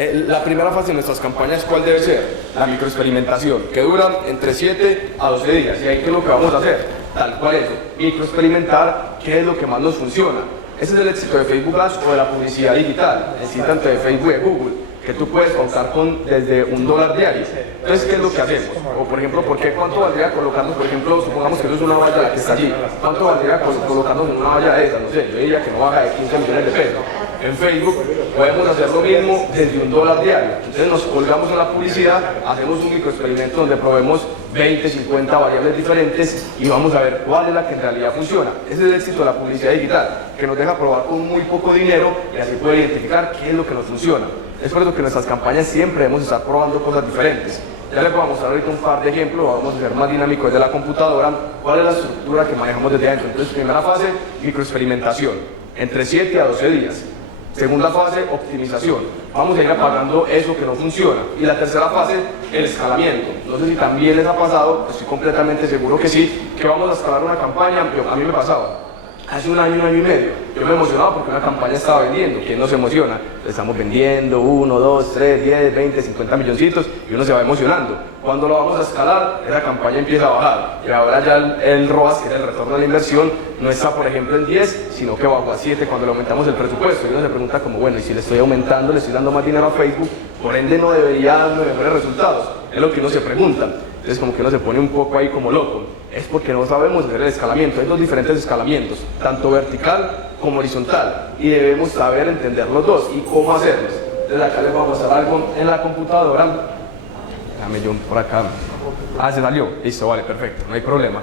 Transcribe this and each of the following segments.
La primera fase de nuestras campañas, ¿cuál debe ser? La microexperimentación, que dura entre 7 a 12 días. ¿Y ahí qué es lo que vamos a hacer? Tal cual eso, microexperimentar qué es lo que más nos funciona. Ese es el éxito de Facebook Ads o de la publicidad digital, sí, tanto de Facebook y de Google, que tú puedes pautar con desde $1 diario. Entonces, ¿qué es lo que hacemos? O por ejemplo, ¿cuánto valdría colocarnos, por ejemplo, supongamos que eso es una valla la que está allí, ¿cuánto valdría colocarnos en una valla de esa? No sé, yo diría que no baja de 15 millones de pesos. En Facebook podemos hacer lo mismo desde $1 diario. Entonces nos colgamos en la publicidad, hacemos un microexperimento donde probemos 20, 50 variables diferentes y vamos a ver cuál es la que en realidad funciona. Ese es el éxito de la publicidad digital, que nos deja probar con muy poco dinero y así poder identificar qué es lo que nos funciona. Es por eso que en nuestras campañas siempre debemos estar probando cosas diferentes. Ya les voy a mostrar ahorita un par de ejemplos, vamos a hacer más dinámico desde la computadora, cuál es la estructura que manejamos desde adentro. Entonces, primera fase, microexperimentación, entre 7 a 12 días. Segunda fase, optimización. Vamos a ir apagando eso que no funciona. Y la tercera fase, el escalamiento. No sé si también les ha pasado, estoy completamente seguro que sí, que vamos a escalar una campaña. A mí me pasaba. Hace un año y medio, yo me emocionaba porque una campaña estaba vendiendo. ¿Quién no se emociona? Estamos vendiendo 1, 2, 3, 10, 20, 50 milloncitos y uno se va emocionando. Cuando lo vamos a escalar, esa campaña empieza a bajar. Y ahora ya el ROAS, que es el retorno de la inversión, no está, por ejemplo, en 10, sino que bajó a 7 cuando le aumentamos el presupuesto. Y uno se pregunta como, bueno, y si le estoy aumentando, le estoy dando más dinero a Facebook, por ende no debería darme mejores resultados. Es lo que uno se pregunta. Entonces como que uno se pone un poco ahí como loco. Es porque no sabemos hacer el escalamiento. Hay dos diferentes escalamientos, tanto vertical como horizontal. Y debemos saber entender los dos y cómo hacerlos. Entonces acá les voy a mostrar algo en la computadora. Déjame yo por acá. Ah, se salió. Listo, vale, perfecto, no hay problema.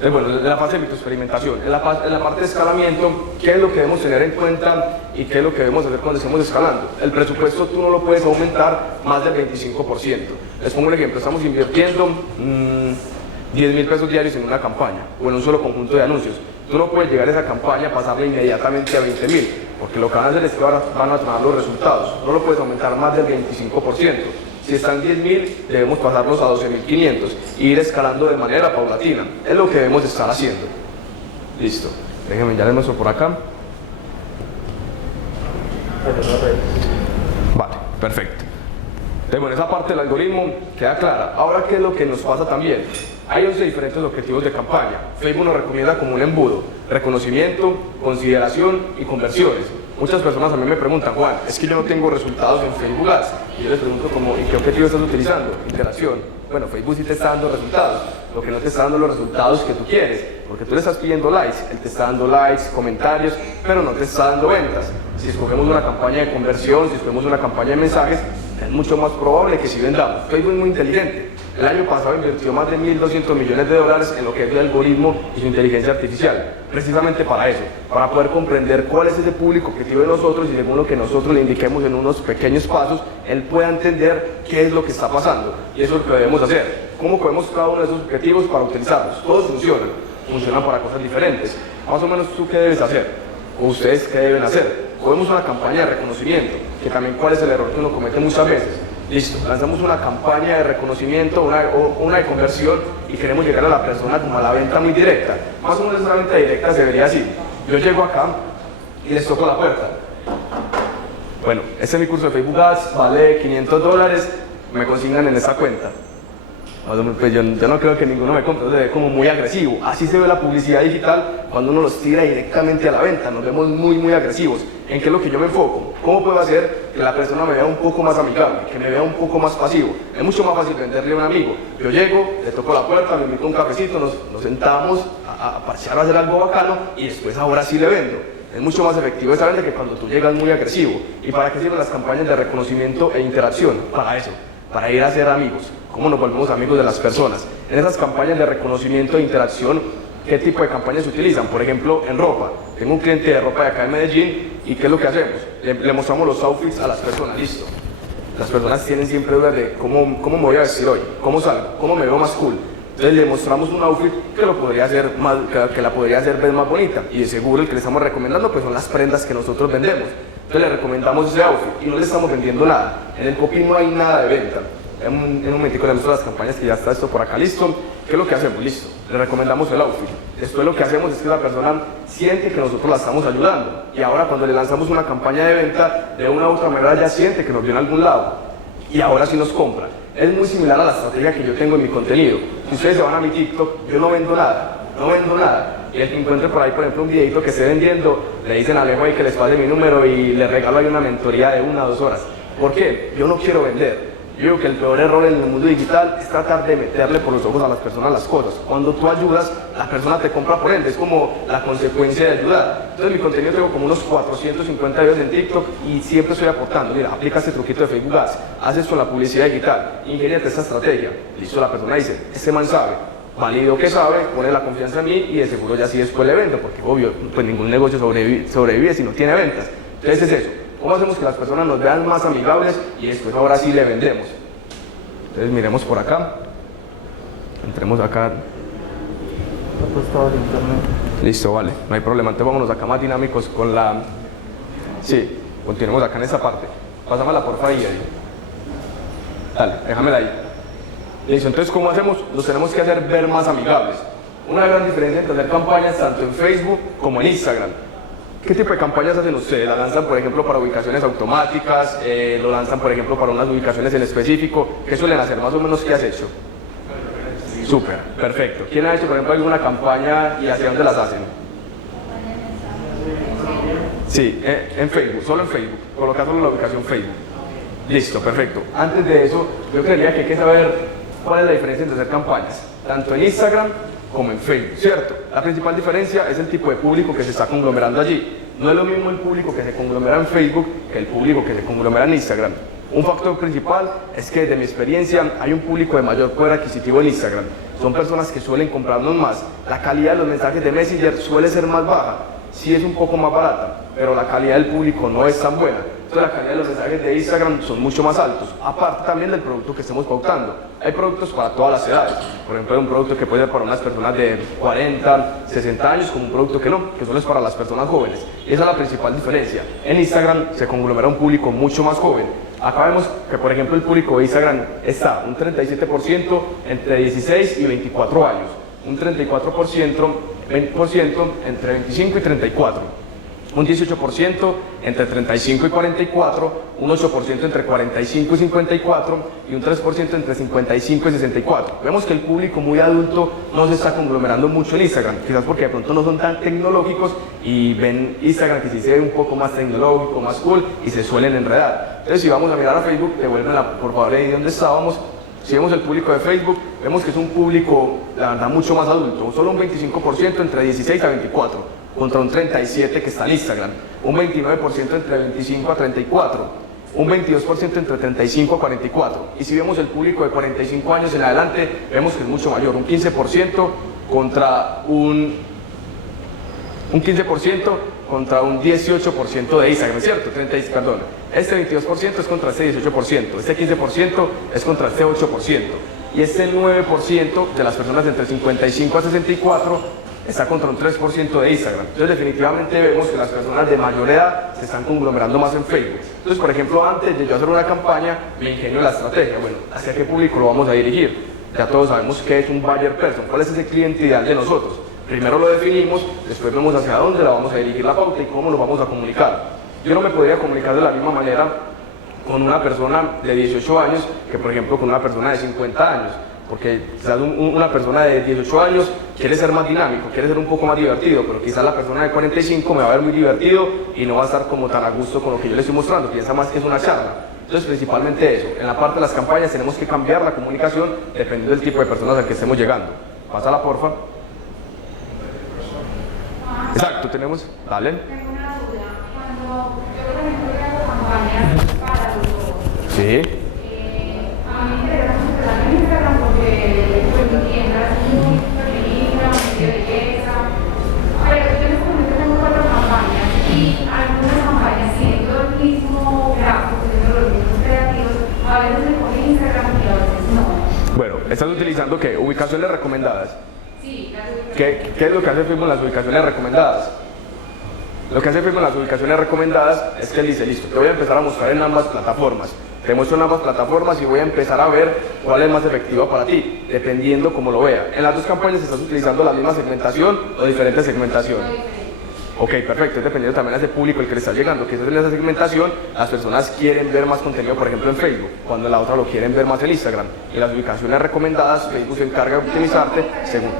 Entonces, bueno, en la fase de microexperimentación, en la parte de escalamiento, ¿qué es lo que debemos tener en cuenta y qué es lo que debemos hacer cuando estemos escalando? El presupuesto tú no lo puedes aumentar más del 25%. Les pongo un ejemplo, estamos invirtiendo 10.000 pesos diarios en una campaña o en un solo conjunto de anuncios. Tú no puedes llegar a esa campaña, pasarla inmediatamente a 20.000, porque lo que van a hacer es que van a tomar los resultados. No lo puedes aumentar más del 25%. Si están 10.000, debemos pasarlos a 12.500 e ir escalando de manera paulatina. Es lo que debemos estar haciendo. Listo. Déjenme ya les muestro por acá. Vale, perfecto. Entonces, bueno, esa parte del algoritmo queda clara. Ahora, ¿qué es lo que nos pasa también? Hay 11 diferentes objetivos de campaña. Facebook nos recomienda como un embudo: reconocimiento, consideración y conversiones. Muchas personas a mí me preguntan, Juan, es que yo no tengo resultados en Facebook Ads. Y yo les pregunto, ¿y qué objetivo estás utilizando? Interacción. Bueno, Facebook sí te está dando resultados. Lo que no te está dando los resultados que tú quieres, porque tú le estás pidiendo likes, él te está dando likes, comentarios, pero no te está dando ventas. Si escogemos una campaña de conversión, si escogemos una campaña de mensajes, es mucho más probable que sí vendamos. Facebook es muy inteligente. El año pasado invirtió más de $1.200 millones en lo que es el algoritmo y su inteligencia artificial, precisamente para eso, para poder comprender cuál es ese público objetivo de nosotros y según lo que nosotros le indiquemos en unos pequeños pasos, él pueda entender qué es lo que está pasando. Y eso es lo que debemos hacer. ¿Cómo podemos cada uno de esos objetivos para utilizarlos? Todos funcionan para cosas diferentes. Más o menos, ¿tú qué debes hacer? ¿O ustedes qué deben hacer? Cogemos una campaña de reconocimiento, que también cuál es el error que uno comete muchas veces. Listo, lanzamos una campaña de reconocimiento, una de conversión y queremos llegar a la persona como a la venta muy directa. Más o menos esa venta directa se vería así. Yo llego acá y les toco la puerta. Bueno, este es mi curso de Facebook Ads, vale $500, me consignan en esta cuenta. Pues yo no creo que ninguno me compre, se ve como muy agresivo. Así se ve la publicidad digital cuando uno los tira directamente a la venta. Nos vemos muy agresivos. ¿En qué es lo que yo me enfoco? ¿Cómo puedo hacer que la persona me vea un poco más amigable, que me vea un poco más pasivo? Es mucho más fácil venderle a un amigo. Yo llego, le toco la puerta, me invito a un cafecito, nos sentamos a parchar, a hacer algo bacano y después ahora sí le vendo. Es mucho más efectivo esa venta que cuando tú llegas muy agresivo. ¿Y para qué sirven las campañas de reconocimiento e interacción? Para eso, para ir a ser amigos. ¿Cómo nos volvemos amigos de las personas? En esas campañas de reconocimiento e interacción, ¿qué tipo de campañas se utilizan? Por ejemplo, en ropa. Tengo un cliente de ropa de acá en Medellín y ¿qué es lo que hacemos? Le mostramos los outfits a las personas, listo. Las personas tienen siempre dudas de cómo me voy a vestir hoy, cómo salgo, cómo me veo más cool. Entonces le mostramos un outfit que la podría hacer ver más bonita y de seguro el que le estamos recomendando pues son las prendas que nosotros vendemos. Entonces le recomendamos ese outfit y no le estamos vendiendo nada. En el copy no hay nada de venta. En un momentico le muestro las campañas que ya está esto por acá listo. ¿Qué es lo que hacemos? Listo. Le recomendamos el outfit. Después lo que hacemos es que la persona siente que nosotros la estamos ayudando. Y ahora cuando le lanzamos una campaña de venta, de una u otra manera ya siente que nos vio en algún lado. Y ahora sí nos compra. Es muy similar a la estrategia que yo tengo en mi contenido. Si ustedes se van a mi TikTok, yo no vendo nada. No vendo nada. Y el que encuentre por ahí, por ejemplo, un videito que esté vendiendo, le dicen a Alejo ahí que les pase mi número y le regalo ahí una mentoría de 1 o 2 horas. ¿Por qué? Yo no quiero vender. Yo digo que el peor error en el mundo digital es tratar de meterle por los ojos a las personas las cosas. Cuando tú ayudas, la persona te compra por ende, es como la consecuencia de ayudar. Entonces mi contenido tengo como unos 450 videos en TikTok y siempre estoy aportando. Mira, aplica este truquito de Facebook Ads, haz esto en la publicidad digital, ingeniate esta estrategia. Listo, la persona dice, este man sabe. Valido que sabe, pone la confianza en mí y de seguro ya sí después le vendo, porque obvio, pues ningún negocio sobrevive si no tiene ventas. Entonces es eso. ¿Cómo hacemos que las personas nos vean más amigables y después ahora sí le vendemos? Entonces miremos por acá. Entremos acá. Listo, vale, no hay problema. Entonces vámonos acá más dinámicos con la... Sí, continuemos acá en esa parte. Pásamela por favor. Dale, déjamela ahí. Listo, entonces ¿cómo hacemos? Los tenemos que hacer ver más amigables. Una gran diferencia entre hacer campañas tanto en Facebook como en Instagram. ¿Qué tipo de campañas hacen ustedes? ¿La lanzan, por ejemplo, para ubicaciones automáticas? ¿Lo lanzan, por ejemplo, para unas ubicaciones en específico? ¿Qué suelen hacer? Más o menos, ¿qué has hecho? Súper, perfecto. ¿Quién ha hecho, por ejemplo, alguna campaña y hacia dónde las hacen? Sí, en Facebook, solo en Facebook. Colocar solo la ubicación Facebook. Listo, perfecto. Antes de eso, yo creería que hay que saber cuál es la diferencia entre hacer campañas, tanto en Instagram como en Facebook, ¿cierto? La principal diferencia es el tipo de público que se está conglomerando allí. No es lo mismo el público que se conglomera en Facebook que el público que se conglomera en Instagram. Un factor principal es que desde mi experiencia hay un público de mayor poder adquisitivo en Instagram. Son personas que suelen comprarnos más. La calidad de los mensajes de Messenger suele ser más baja. Sí es un poco más barata, pero la calidad del público no es tan buena. Entonces la calidad de los mensajes de Instagram son mucho más altos, aparte también del producto que estemos pautando. Hay productos para todas las edades, por ejemplo hay un producto que puede ser para unas personas de 40, 60 años, como un producto que no, que solo es para las personas jóvenes. Y esa es la principal diferencia. En Instagram se conglomera un público mucho más joven. Acá vemos que, por ejemplo, el público de Instagram está un 37% entre 16 y 24 años, un 34%, 20% entre 25 y 34. Un 18% entre 35 y 44, un 8% entre 45 y 54 y un 3% entre 55 y 64. Vemos que el público muy adulto no se está conglomerando mucho en Instagram, quizás porque de pronto no son tan tecnológicos y ven Instagram que sí se ve un poco más tecnológico, más cool y se suelen enredar. Entonces si vamos a mirar a Facebook, devuélvenla por favor ahí donde estábamos. Si vemos el público de Facebook, vemos que es un público, la verdad, mucho más adulto, solo un 25% entre 16 a 24. Contra un 37% que está en Instagram, un 29% entre 25 a 34, un 22% entre 35 a 44. Y si vemos el público de 45 años en adelante, vemos que es mucho mayor, un 15% contra un 15% contra un 18% de Instagram, ¿cierto? Este 22% es contra este 18%, este 15% es contra este 8%, y este 9% de las personas entre 55 a 64 está contra un 3% de Instagram. Entonces definitivamente vemos que las personas de mayor edad se están conglomerando más en Facebook. Entonces, por ejemplo, antes de yo hacer una campaña, me ingenio la estrategia. Bueno, ¿hacia qué público lo vamos a dirigir? Ya todos sabemos qué es un buyer person, cuál es ese cliente ideal de nosotros. Primero lo definimos, después vemos hacia dónde la vamos a dirigir la pauta y cómo lo vamos a comunicar. Yo no me podría comunicar de la misma manera con una persona de 18 años que, por ejemplo, con una persona de 50 años. Porque quizás una persona de 18 años quiere ser más dinámico, quiere ser un poco más divertido, pero quizás la persona de 45 me va a ver muy divertido y no va a estar como tan a gusto con lo que yo le estoy mostrando, piensa más que es una charla. Entonces principalmente eso, en la parte de las campañas tenemos que cambiar la comunicación dependiendo del tipo de personas al que estemos llegando. Pásala porfa. Exacto, tenemos, dale. Tengo una duda, cuando yo por ejemplo hago campañas para los ojos, Sí. a mí me interesa mucho empezar en Instagram porque pues mi tienda es muy femenina, muy de belleza, pero yo en este momento tengo 4 campañas y algunas campañas siendo el mismo gráfico, siendo los mismos creativos, a veces me coge Instagram y a veces no. Bueno, ¿estás utilizando qué? Ubicaciones recomendadas. Sí, las ubicaciones. ¿Qué es lo que hace Facebook en las ubicaciones recomendadas? Lo que hace Facebook en las ubicaciones recomendadas es que él dice, listo, te voy a empezar a mostrar en ambas plataformas. Te muestro en ambas plataformas y voy a empezar a ver cuál es más efectiva para ti, dependiendo cómo lo vea. En las dos campañas estás utilizando la misma segmentación o diferente segmentación. Ok, perfecto, es dependiendo también de ese público el que le está llegando, que en esa segmentación las personas quieren ver más contenido, por ejemplo en Facebook, cuando la otra lo quieren ver más en Instagram. Y las ubicaciones recomendadas, Facebook se encarga de optimizarte según...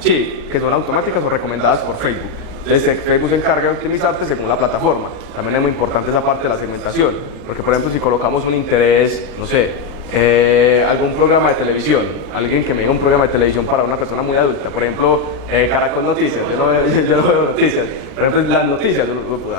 Sí, que son automáticas o recomendadas por Facebook. Entonces Facebook se encarga de optimizarte según la plataforma. También es muy importante esa parte de la segmentación, porque por ejemplo si colocamos un interés, no sé, algún programa de televisión, alguien que me diga un programa de televisión para una persona muy adulta, por ejemplo Caracol Noticias, yo no veo noticias, por ejemplo las noticias,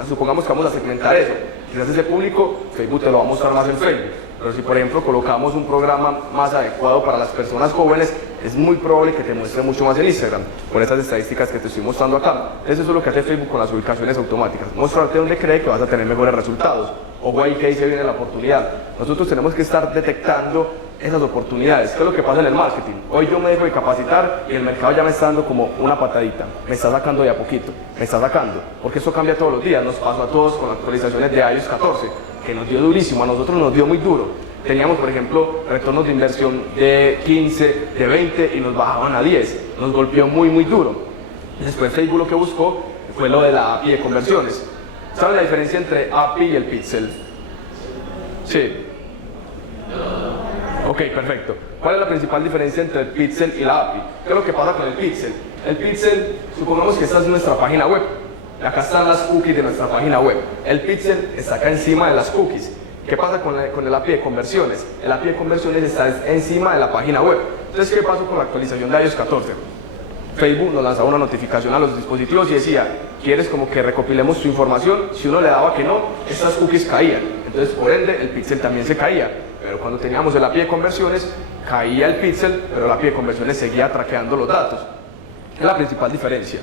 supongamos que vamos a segmentar eso, quizás ese público Facebook te lo va a mostrar más en Facebook, pero si por ejemplo colocamos un programa más adecuado para las personas jóvenes, es muy probable que te muestre mucho más en Instagram, con estas estadísticas que te estoy mostrando acá. Eso es lo que hace Facebook con las ubicaciones automáticas, mostrarte dónde cree que vas a tener mejores resultados. Ojo ahí que ahí se viene la oportunidad. Nosotros tenemos que estar detectando esas oportunidades. ¿Qué es lo que pasa en el marketing? Hoy yo me dejo de capacitar y el mercado ya me está dando como una patadita, me está sacando de a poquito, me está sacando, porque eso cambia todos los días, nos pasó a todos con las actualizaciones de iOS 14, que nos dio durísimo, a nosotros nos dio muy duro. Teníamos, por ejemplo, retornos de inversión de 15, de 20 y nos bajaban a 10. Nos golpeó muy duro. Después Facebook lo que buscó fue lo de la API de conversiones. ¿Saben la diferencia entre API y el pixel? Sí. Ok, perfecto. ¿Cuál es la principal diferencia entre el pixel y la API? ¿Qué es lo que pasa con el pixel? El pixel, supongamos que esta es nuestra página web. Acá están las cookies de nuestra página web. El pixel está acá encima de las cookies. ¿Qué pasa con el API de conversiones? El API de conversiones está encima de la página web. Entonces, ¿qué pasó con la actualización de iOS 14? Facebook nos lanzaba una notificación a los dispositivos y decía, ¿quieres como que recopilemos tu información? Si uno le daba que no, estas cookies caían. Entonces, por ende, el pixel también se caía. Pero cuando teníamos el API de conversiones, caía el pixel, pero el API de conversiones seguía traqueando los datos. ¿Qué es la principal diferencia?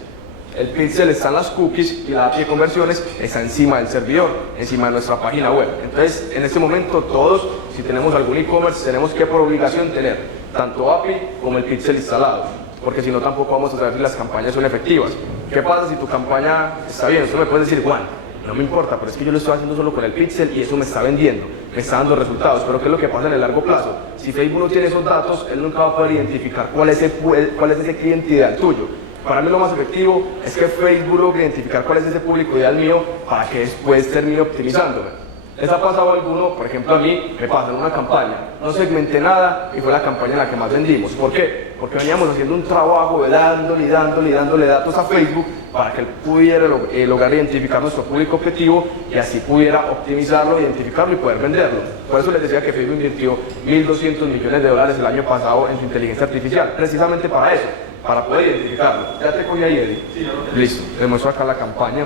El pixel está en las cookies y la API de conversiones está encima del servidor, encima de nuestra página web. Entonces, en este momento todos, si tenemos algún e-commerce, tenemos que por obligación tener tanto API como el pixel instalado, porque si no tampoco vamos a saber si las campañas son efectivas. ¿Qué pasa si tu campaña está bien? Usted me puede decir, Juan, no me importa, pero es que yo lo estoy haciendo solo con el pixel y eso me está vendiendo, me está dando resultados. Pero ¿qué es lo que pasa en el largo plazo? Si Facebook no tiene esos datos, él nunca va a poder identificar cuál es ese cliente ideal tuyo. Para mí lo más efectivo es que Facebook logre identificar cuál es ese público ideal mío para que después termine optimizándome. ¿Les ha pasado alguno? Por ejemplo, a mí me pasa en una campaña, no segmenté nada y fue la campaña en la que más vendimos. ¿Por qué? Porque veníamos haciendo un trabajo de dándole datos a Facebook para que él pudiera lograr identificar nuestro público objetivo y así pudiera optimizarlo, identificarlo y poder venderlo. Por eso les decía que Facebook invirtió $1.200 millones el año pasado en su inteligencia artificial, precisamente para eso, para poder identificarlo. ¿Ya te cogí ahí, Eddie? Sí, no. Listo, les muestro acá la campaña.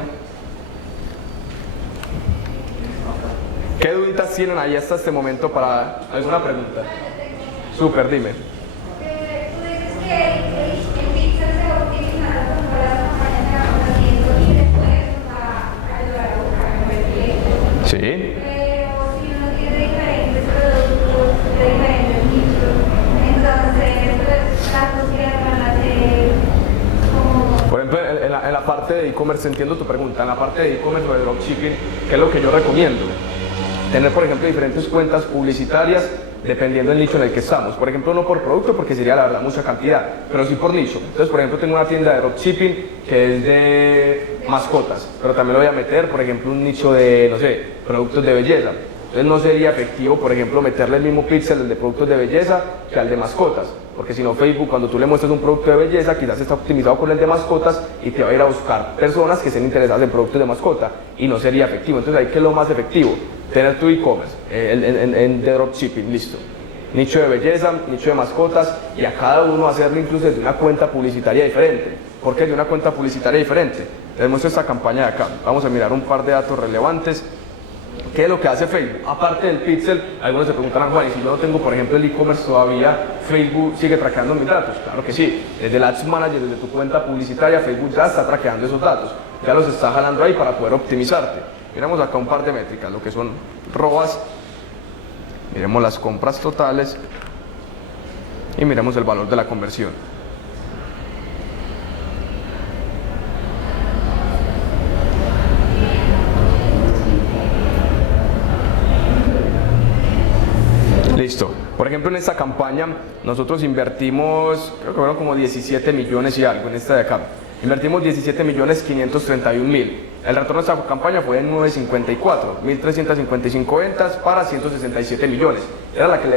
¿Qué duditas tienen ahí hasta este momento para alguna pregunta? Súper, dime. Tú dices que el pixel se va a optimizar con las campañas que vamos haciendo y después nos va a ayudar a buscar mejores clientes. Sí. Pero si uno tiene diferentes productos, de diferentes nichos, entonces pues, las búsquedas van a ser como... Por ejemplo, en la parte de e-commerce, entiendo tu pregunta, en la parte de e-commerce o de dropshipping, ¿qué es lo que yo recomiendo? Tener, por ejemplo, diferentes cuentas publicitarias dependiendo del nicho en el que estamos. Por ejemplo, no por producto, porque sería la verdad mucha cantidad, pero sí por nicho. Entonces, por ejemplo, tengo una tienda de dropshipping que es de mascotas, pero también lo voy a meter, por ejemplo, un nicho de, no sé, productos de belleza. Entonces no sería efectivo, por ejemplo, meterle el mismo pixel al de productos de belleza que al de mascotas, porque si no Facebook, cuando tú le muestras un producto de belleza, quizás está optimizado con el de mascotas y te va a ir a buscar personas que estén interesadas en productos de mascota y no sería efectivo. Entonces ahí, ¿qué es lo más efectivo? Tener tu e-commerce de dropshipping, listo. Nicho de belleza, nicho de mascotas y a cada uno hacerlo incluso desde una cuenta publicitaria diferente. ¿Por qué de una cuenta publicitaria diferente? Les muestro esta campaña de acá. Vamos a mirar un par de datos relevantes. ¿Qué es lo que hace Facebook? Aparte del pixel, algunos se preguntarán, Juan, y si yo no tengo, por ejemplo, el e-commerce todavía, ¿Facebook sigue traqueando mis datos? Claro que sí. Desde el Ads Manager, desde tu cuenta publicitaria, Facebook ya está traqueando esos datos. Ya los está jalando ahí para poder optimizarte. Miramos acá un par de métricas, lo que son ROAS. Miremos las compras totales. Y miremos el valor de la conversión. Por ejemplo, en esta campaña nosotros invertimos, creo que fueron como 17 millones y algo en esta de acá. Invertimos 17.531.000. El retorno de esta campaña fue de 9.54, 1.355 ventas para 167 millones. Era la que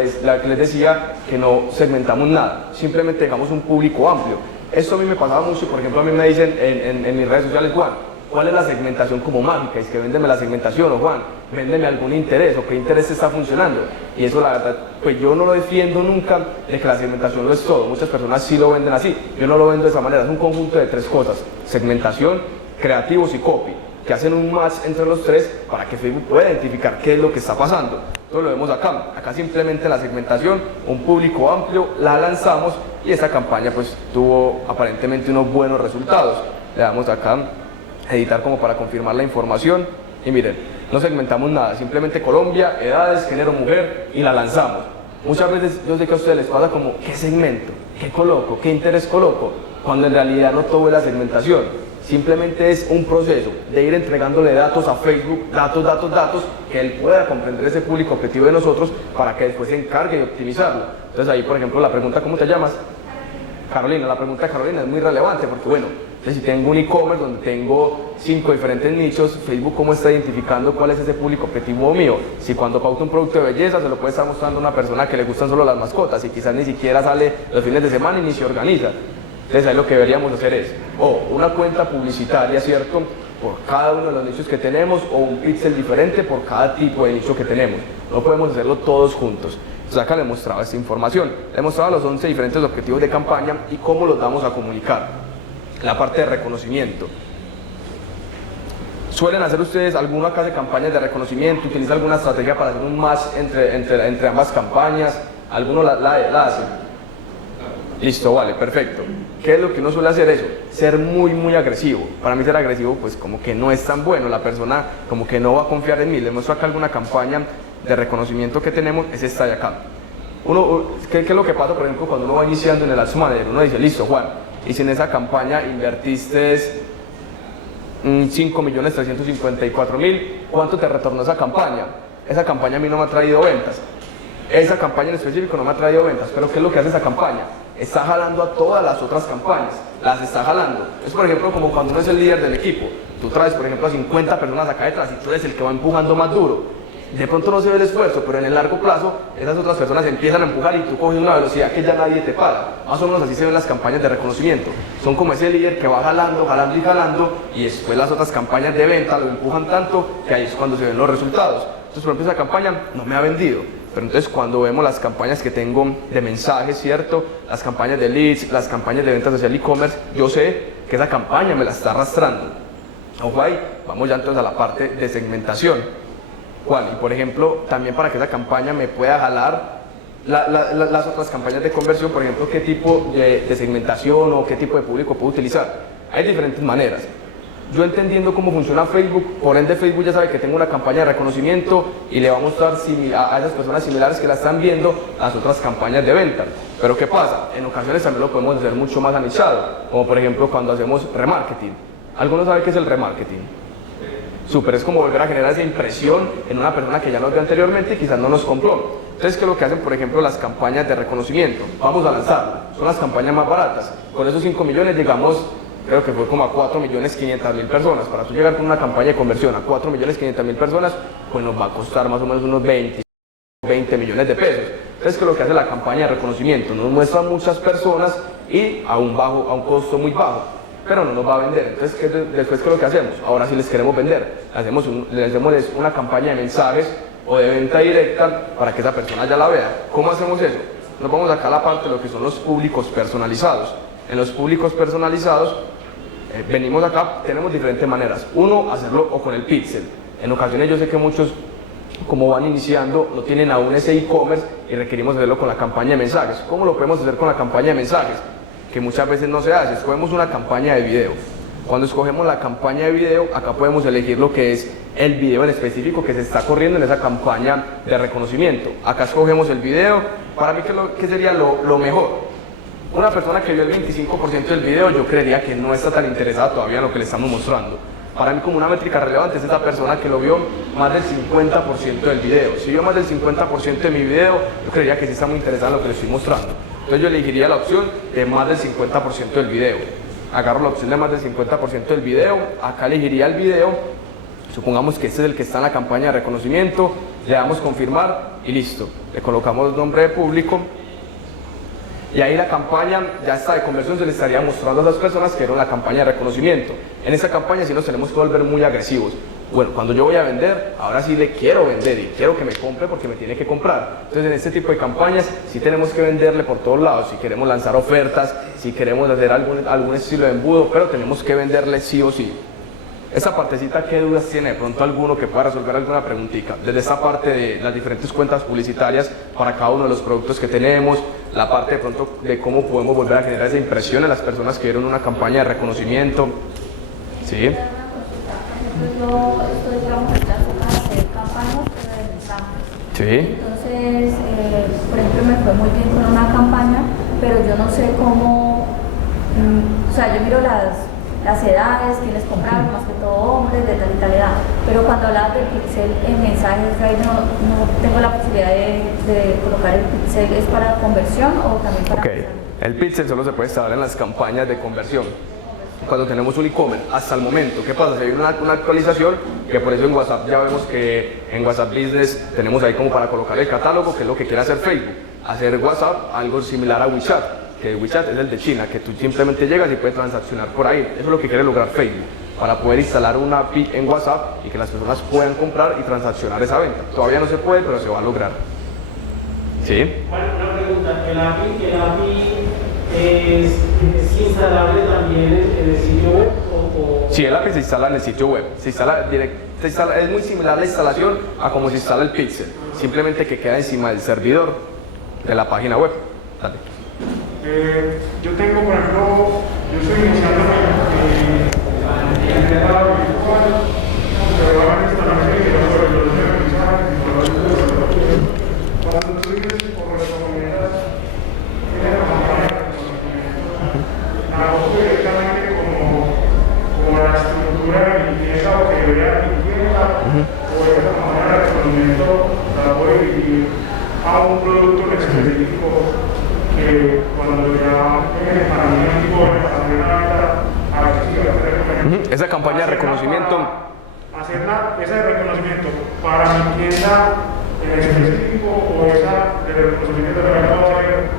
les decía que no segmentamos nada, simplemente dejamos un público amplio. Esto a mí me pasaba mucho, por ejemplo, a mí me dicen en mis redes sociales, Juan, ¿cuál es la segmentación como mágica? Es que véndeme la segmentación, o Juan, véndeme algún interés, o qué interés está funcionando. Y eso la verdad, pues yo no lo defiendo nunca de que la segmentación lo es todo. Muchas personas sí lo venden así, yo no lo vendo de esa manera. Es un conjunto de tres cosas: segmentación, creativos y copy, que hacen un match entre los tres para que Facebook pueda identificar qué es lo que está pasando. Entonces lo vemos acá. Acá simplemente la segmentación, un público amplio, la lanzamos y esta campaña pues tuvo aparentemente unos buenos resultados. Le damos acá editar como para confirmar la información y miren, no segmentamos nada, simplemente Colombia, edades, género, mujer y la lanzamos. Muchas veces yo sé que a ustedes les pasa como, ¿qué segmento? ¿Qué coloco? ¿Qué interés coloco? Cuando en realidad no todo es la segmentación. Simplemente es un proceso de ir entregándole datos a Facebook, datos, que él pueda comprender ese público objetivo de nosotros para que después se encargue de optimizarlo. Entonces ahí, por ejemplo, la pregunta ¿cómo te llamas? Carolina. La pregunta de Carolina es muy relevante porque bueno, si tengo un e-commerce donde tengo 5 diferentes nichos, Facebook cómo está identificando cuál es ese público objetivo mío. Si cuando pauta un producto de belleza se lo puede estar mostrando a una persona que le gustan solo las mascotas y quizás ni siquiera sale los fines de semana y ni se organiza. Entonces ahí lo que deberíamos hacer es una cuenta publicitaria, ¿cierto?, por cada uno de los nichos que tenemos, o un pixel diferente por cada tipo de nicho que tenemos. No podemos hacerlo todos juntos. Entonces acá le mostraba esta información, le mostraba los 11 diferentes objetivos de campaña y cómo los vamos a comunicar. La parte de reconocimiento. ¿Suelen hacer ustedes alguna clase de campañas de reconocimiento? ¿Utilizan alguna estrategia para hacer un match entre ambas campañas? ¿Alguno la hace? Listo, vale, perfecto. ¿Qué es lo que uno suele hacer? Eso, ser muy agresivo. Para mí ser agresivo pues como que no es tan bueno, la persona como que no va a confiar en mí. Les muestro acá alguna campaña de reconocimiento que tenemos, es esta de acá. ¿Qué es lo que pasa, por ejemplo, cuando uno va iniciando en el Ads Manager? Uno dice, listo, Juan, y si en esa campaña invertiste 5.354.000, ¿cuánto te retornó esa campaña? Esa campaña a mí no me ha traído ventas. Esa campaña en específico no me ha traído ventas, pero ¿qué es lo que hace esa campaña? Está jalando a todas las otras campañas, las está jalando. Es por ejemplo como cuando uno es el líder del equipo, tú traes por ejemplo a 50 personas acá detrás y tú eres el que va empujando más duro. De pronto no se ve el esfuerzo, pero en el largo plazo esas otras personas empiezan a empujar y tú coges una velocidad que ya nadie te para. Más o menos así se ven las campañas de reconocimiento. Son como ese líder que va jalando y después las otras campañas de venta lo empujan tanto que ahí es cuando se ven los resultados. Entonces por ejemplo esa campaña no me ha vendido. Pero entonces cuando vemos las campañas que tengo de mensajes, ¿cierto?, las campañas de leads, las campañas de ventas hacia el e-commerce, yo sé que esa campaña me la está arrastrando. Ojo ahí, vamos ya entonces a la parte de segmentación. ¿Cuál? Y por ejemplo, también para que esa campaña me pueda jalar las otras campañas de conversión, por ejemplo, qué tipo de segmentación o qué tipo de público puedo utilizar. Hay diferentes maneras. Yo entendiendo cómo funciona Facebook, por ende Facebook ya sabe que tengo una campaña de reconocimiento y le va a mostrar a esas personas similares que la están viendo las otras campañas de venta. Pero ¿qué pasa? En ocasiones también lo podemos hacer mucho más anichado, como por ejemplo cuando hacemos remarketing. ¿Alguno sabe qué es el remarketing? Súper, es como volver a generar esa impresión en una persona que ya nos vio anteriormente y quizás no nos compró. Entonces, ¿qué es lo que hacen, por ejemplo, las campañas de reconocimiento? Vamos a lanzarlo, son las campañas más baratas. Con esos 5 millones llegamos, creo que fue como a 4.500.000 personas. Para tú llegar con una campaña de conversión a 4.500.000 personas, pues nos va a costar más o menos unos 20 millones de pesos. Entonces, ¿qué es lo que hace la campaña de reconocimiento? Nos muestra a muchas personas y a un costo muy bajo, pero no nos va a vender. Entonces, después, ¿qué es lo que hacemos? Ahora sí les queremos vender. Le hacemos una campaña de mensajes o de venta directa para que esa persona ya la vea. ¿Cómo hacemos eso? Nos vamos acá a la parte de lo que son los públicos personalizados. En los públicos personalizados, venimos acá, tenemos diferentes maneras. Uno, hacerlo o con el pixel. En ocasiones yo sé que muchos, como van iniciando, no tienen aún ese e-commerce y requerimos hacerlo con la campaña de mensajes. ¿Cómo lo podemos hacer con la campaña de mensajes? Que muchas veces no se hace. Escogemos una campaña de video. Cuando escogemos la campaña de video, acá podemos elegir lo que es el video en específico que se está corriendo en esa campaña de reconocimiento. Acá escogemos el video. Para mí, ¿qué sería lo mejor? Una persona que vio el 25% del video, yo creería que no está tan interesada todavía en lo que le estamos mostrando. Para mí como una métrica relevante es esa persona que lo vio más del 50% del video. Si vio más del 50% de mi video, yo creería que sí está muy interesado en lo que le estoy mostrando. Entonces yo elegiría la opción de más del 50% del video. Agarro la opción de más del 50% del video, acá elegiría el video, supongamos que este es el que está en la campaña de reconocimiento, le damos confirmar y listo. Le colocamos nombre de público. Y ahí la campaña ya está de conversión, se le estaría mostrando a esas personas que era una campaña de reconocimiento. En esa campaña sí nos tenemos que volver muy agresivos. Bueno, cuando yo voy a vender, ahora sí le quiero vender y quiero que me compre porque me tiene que comprar. Entonces en este tipo de campañas sí tenemos que venderle por todos lados. Si queremos lanzar ofertas, si queremos hacer algún estilo de embudo, pero tenemos que venderle sí o sí. Esa partecita, ¿qué dudas tiene de pronto alguno que pueda resolver alguna preguntita? Desde esta parte de las diferentes cuentas publicitarias para cada uno de los productos que tenemos, la parte de pronto de cómo podemos volver a generar esa impresión en las personas que vieron una campaña de reconocimiento. ¿Sí? Yo estoy, digamos, para hacer campañas, pero de mensajes. Sí. Entonces, por ejemplo, me fue muy bien con una campaña, pero yo no sé cómo, o sea, yo miro las edades, quiénes compraron, más que todo hombres de tal y tal edad. Pero cuando hablabas del pixel en mensajes, ahí no tengo la posibilidad de colocar el pixel. ¿Es para conversión o también para mensajes? El pixel solo se puede instalar en las campañas de conversión. Cuando tenemos un e-commerce, hasta el momento, ¿qué pasa? Si hay una actualización, que por eso en WhatsApp ya vemos que en WhatsApp Business tenemos ahí como para colocar el catálogo, que es lo que quiere hacer Facebook. Hacer WhatsApp algo similar a WeChat, que WeChat es el de China, que tú simplemente llegas y puedes transaccionar por ahí. Eso es lo que quiere lograr Facebook, para poder instalar una API en WhatsApp y que las personas puedan comprar y transaccionar esa venta. Todavía no se puede, pero se va a lograr. ¿Sí? Bueno, una pregunta, ¿el API es instalable también en el sitio web? Sí, el API se instala en el sitio web. Es muy similar la instalación a como se instala el pixel, simplemente que queda encima del servidor de la página web. Dale. Yo tengo, por ejemplo, yo estoy iniciando en el lado virtual, pero van a instalar los mensajes y cuando tú dices por recomendadas, tiene la campaña de reconocimiento, la uso directamente como la estructura de limpieza o que yo vea limpieza, o esa campaña de reconocimiento la puedo dividir a un producto en específico. Que cuando ya tienen para mí un tipo de hacer una venta, esa campaña de reconocimiento. Esa de reconocimiento para mi tienda en específico o esa de reconocimiento que me va a hacer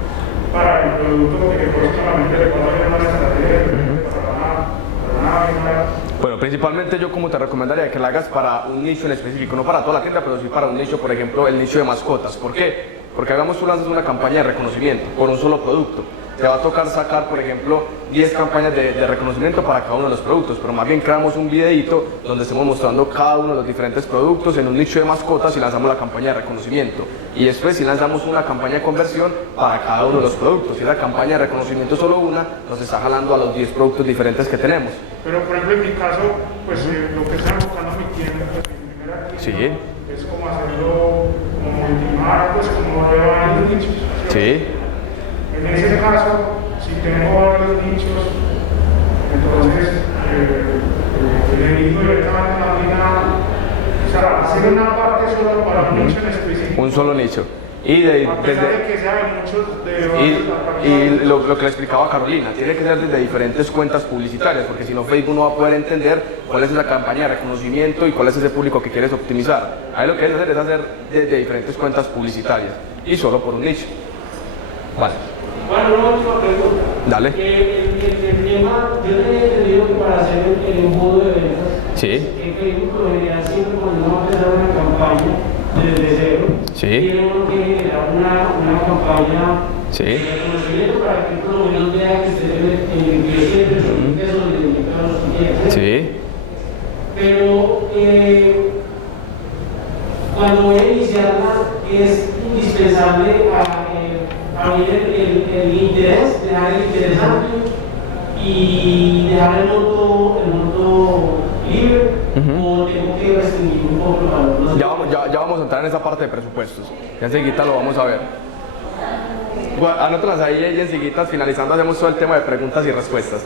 para el producto que próximamente le puedo hacer una estrategia para una venta. Bueno, principalmente yo como te recomendaría que la hagas para un nicho en específico, no para toda la tienda, pero sí para un nicho, por ejemplo, el nicho de mascotas. ¿Por qué? Porque hagamos tú lanzas una campaña de reconocimiento por un solo producto. Te va a tocar sacar, por ejemplo, 10 campañas de reconocimiento para cada uno de los productos, pero más bien creamos un videito donde estemos mostrando cada uno de los diferentes productos en un nicho de mascotas y lanzamos la campaña de reconocimiento. Y después si lanzamos una campaña de conversión para cada uno de los productos. Si la campaña de reconocimiento solo una, nos está jalando a los 10 productos diferentes que tenemos. Pero por ejemplo en mi caso, pues lo que está enfocando mi tienda, pues mi primera tienda, Sí. es como hacerlo, como ultimar, pues como llevar los nichos. Sí. En ese caso, si tengo varios nichos, entonces le digo directamente a la tienda, o sea, hacer una parte solo para un nicho en específico. Un solo nicho. Y A pesar de que sea de muchos de y lo que le explicaba Carolina, tiene que ser desde diferentes cuentas publicitarias, porque si no Facebook no va a poder entender cuál es la campaña de reconocimiento y cuál es ese público que quieres optimizar. Ahí lo que debes hacer es hacer desde diferentes cuentas publicitarias y solo por un nicho. Vale. Bueno, una última pregunta. Dale. El tema, yo tenía entendido que para hacer el embudo de ventas, Sí. que Facebook por lo general siempre cuando uno va a empezar una campaña desde cero, Sí. tiene uno que generar una campaña Sí. de reconocimiento para que por lo menos vea que usted empiece de eso y le invita a los clientes. Sí. Pero cuando voy a iniciarla es indispensable abrir el interés, dejar el interés amplio y dejar el monto libre, o tengo que restringir un poco el valor. Ya vamos a entrar en esa parte de presupuestos. Ya enseguida lo vamos a ver. Bueno, anótalas ahí enseguida, finalizando hacemos todo el tema de preguntas y respuestas.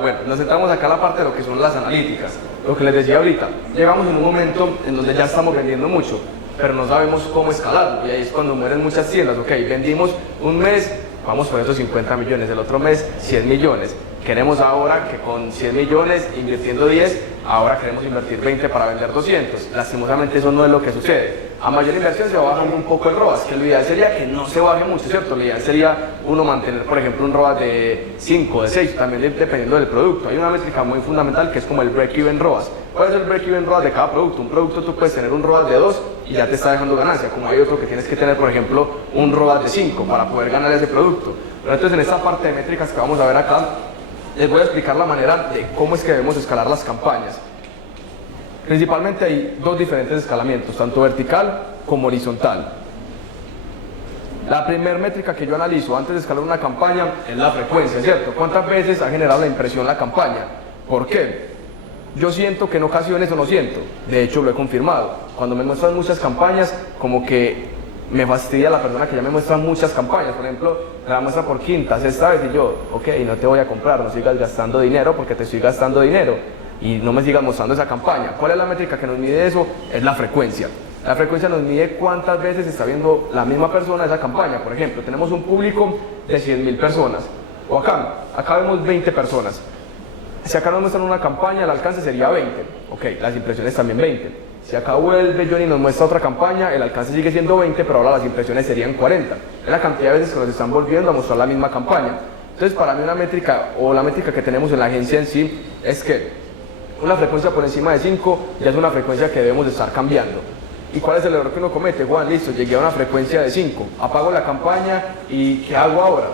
Bueno, nos centramos acá en la parte de lo que son las analíticas. Lo que les decía ahorita, llegamos en un momento en donde ya estamos vendiendo mucho, pero no sabemos cómo escalarlo, y ahí es cuando mueren muchas tiendas. Ok, vendimos un mes, vamos por esos 50 millones, el otro mes 100 millones. Queremos ahora que con 100 millones, invirtiendo 10, ahora queremos invertir 20 para vender 200. Lastimosamente eso no es lo que sucede. A mayor inversión se va bajando un poco el ROAS, que lo ideal sería que no se baje mucho, ¿cierto? Lo ideal sería uno mantener, por ejemplo, un ROAS de 5, de 6, también dependiendo del producto. Hay una métrica muy fundamental que es como el break-even ROAS. ¿Cuál es el break-even ROAS de cada producto? Un producto tú puedes tener un ROAS de 2 y ya te está dejando ganancia, como hay otro que tienes que tener, por ejemplo, un ROAS de 5 para poder ganar ese producto. Pero entonces en esta parte de métricas que vamos a ver acá, les voy a explicar la manera de cómo es que debemos escalar las campañas. Principalmente hay dos diferentes escalamientos, tanto vertical como horizontal. La primera métrica que yo analizo antes de escalar una campaña es la frecuencia, ¿cierto? ¿Cuántas veces ha generado la impresión la campaña? ¿Por qué? Yo siento que en ocasiones o no siento, de hecho lo he confirmado. Cuando me muestran muchas campañas, como que me fastidia la persona que ya me muestra muchas campañas. Por ejemplo, me la muestra por quinta, sexta vez y yo, ok, no te voy a comprar, no sigas gastando dinero porque te estoy gastando dinero y no me sigas mostrando esa campaña. ¿Cuál es la métrica que nos mide eso? Es la frecuencia. La frecuencia nos mide cuántas veces está viendo la misma persona esa campaña. Por ejemplo, tenemos un público de 100.000 personas, o acá vemos 20 personas. Si acá nos muestran una campaña, el alcance sería 20, ok, las impresiones también 20. Si acá vuelve Johnny y nos muestra otra campaña, el alcance sigue siendo 20, pero ahora las impresiones serían 40. Es la cantidad de veces que nos están volviendo a mostrar la misma campaña. Entonces, para mí una métrica, o la métrica que tenemos en la agencia en sí, es que una frecuencia por encima de 5 ya es una frecuencia que debemos de estar cambiando. ¿Y cuál es el error que uno comete? Juan, listo, llegué a una frecuencia de 5, apago la campaña y ¿qué hago ahora?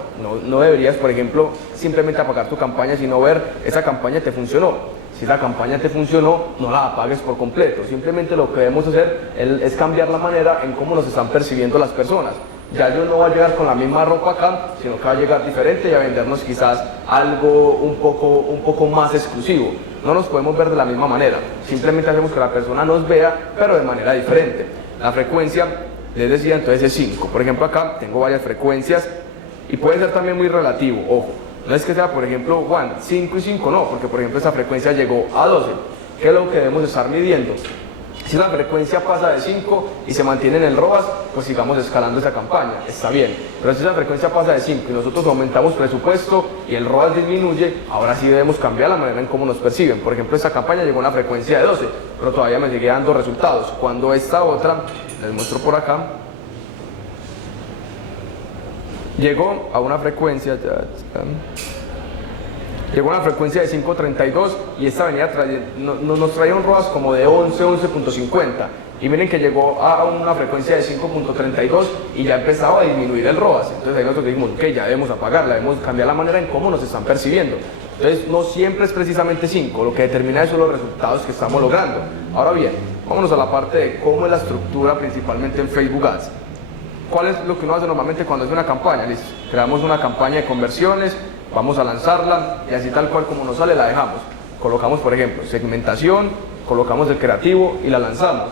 No deberías, por ejemplo, simplemente apagar tu campaña, sino ver, esa campaña te funcionó. Si la campaña te funcionó, no la apagues por completo. Simplemente lo que debemos hacer es cambiar la manera en cómo nos están percibiendo las personas. Ya yo no va a llegar con la misma ropa acá, sino que va a llegar diferente y a vendernos quizás algo un poco más exclusivo. No nos podemos ver de la misma manera. Simplemente hacemos que la persona nos vea, pero de manera diferente. La frecuencia, les decía, entonces es 5. Por ejemplo, acá tengo varias frecuencias y puede ser también muy relativo, ojo. No es que sea, por ejemplo, Juan, 5 y 5 no, porque por ejemplo esta frecuencia llegó a 12. ¿Qué es lo que debemos estar midiendo? Si la frecuencia pasa de 5 y se mantiene en el ROAS, pues sigamos escalando esa campaña, está bien. Pero si esa frecuencia pasa de 5 y nosotros aumentamos presupuesto y el ROAS disminuye, ahora sí debemos cambiar la manera en cómo nos perciben. Por ejemplo, esta campaña llegó a una frecuencia de 12, pero todavía me sigue dando resultados. Cuando esta otra, les muestro por acá, llegó a una frecuencia, llegó a una frecuencia de 5.32 y esta venía nos traía un ROAS como de 11.50 y miren que llegó a una frecuencia de 5.32 y ya empezaba a disminuir el ROAS. Entonces ahí nosotros dijimos, ok, ya debemos apagarla, debemos cambiar la manera en cómo nos están percibiendo. Entonces no siempre es precisamente 5, lo que determina eso son los resultados que estamos logrando. Ahora bien, vámonos a la parte de cómo es la estructura principalmente en Facebook Ads. ¿Cuál es lo que uno hace normalmente cuando hace una campaña? Listo, creamos una campaña de conversiones, vamos a lanzarla y así tal cual como nos sale la dejamos. Colocamos, por ejemplo, segmentación, colocamos el creativo y la lanzamos.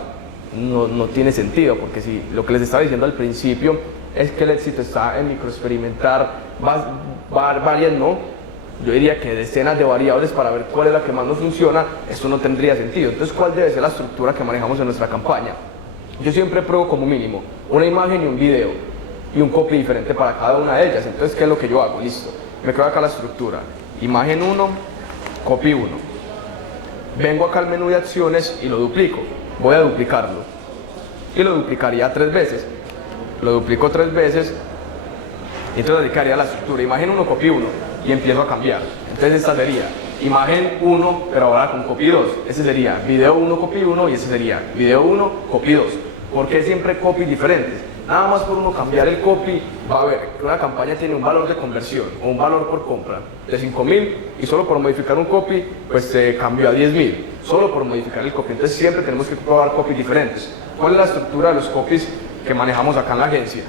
No tiene sentido, porque si lo que les estaba diciendo al principio es que el éxito está en microexperimentar varias, no, yo diría que decenas de variables para ver cuál es la que más nos funciona, esto no tendría sentido. Entonces, ¿cuál debe ser la estructura que manejamos en nuestra campaña? Yo siempre pruebo como mínimo una imagen y un video y un copy diferente para cada una de ellas. Entonces, ¿qué es lo que yo hago? Listo, me creo acá la estructura, imagen 1, copy 1. Vengo acá al menú de acciones y lo duplico. Voy a duplicarlo y lo duplicaría 3 veces. Lo duplico 3 veces y entonces dedicaría la estructura imagen 1, copy 1 y empiezo a cambiar. Entonces esta sería imagen 1, pero ahora con copy 2. Ese sería video 1, copy 1 y ese sería video 1, copy 2. ¿Por qué siempre copy diferentes? Nada más por uno cambiar el copy, va a ver que una campaña tiene un valor de conversión o un valor por compra de 5.000 y solo por modificar un copy, pues se cambió a 10.000, solo por modificar el copy. Entonces siempre tenemos que probar copies diferentes. ¿Cuál es la estructura de los copies que manejamos acá en la agencia?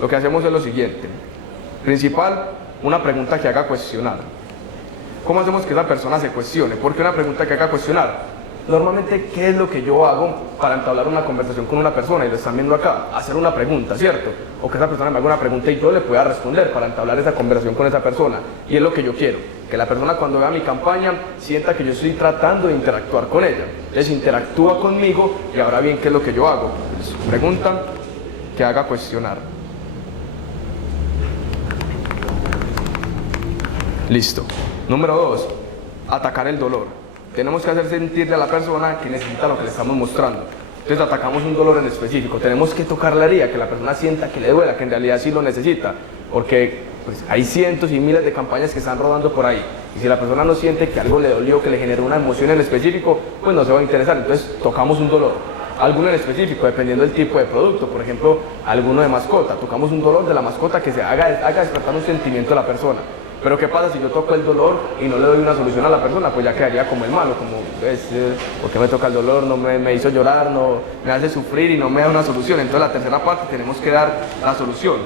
Lo que hacemos es lo siguiente. Principal, una pregunta que haga cuestionar. ¿Cómo hacemos que esa persona se cuestione? ¿Por qué una pregunta que haga cuestionar? Normalmente, ¿qué es lo que yo hago para entablar una conversación con una persona? Y lo están viendo acá, hacer una pregunta, ¿cierto? O que esa persona me haga una pregunta y yo le pueda responder para entablar esa conversación con esa persona. Y es lo que yo quiero, que la persona cuando vea mi campaña sienta que yo estoy tratando de interactuar con ella. Entonces interactúa conmigo y ahora bien, ¿qué es lo que yo hago? Pues, pregunta que haga cuestionar. Listo. Número 2, atacar el dolor. Tenemos que hacer sentirle a la persona que necesita lo que le estamos mostrando. Entonces atacamos un dolor en específico. Tenemos que tocar la herida, que la persona sienta que le duela, que en realidad sí lo necesita. Porque pues, hay cientos y miles de campañas que están rodando por ahí. Y si la persona no siente que algo le dolió, que le generó una emoción en específico, pues no se va a interesar. Entonces tocamos un dolor. Alguno en específico, dependiendo del tipo de producto. Por ejemplo, alguno de mascota. Tocamos un dolor de la mascota que se haga despertar un sentimiento de la persona. Pero ¿qué pasa si yo toco el dolor y no le doy una solución a la persona? Pues ya quedaría como el malo, como, ¿por qué me toca el dolor? No me hizo llorar, no me hace sufrir y no me da una solución. Entonces la tercera parte tenemos que dar la solución.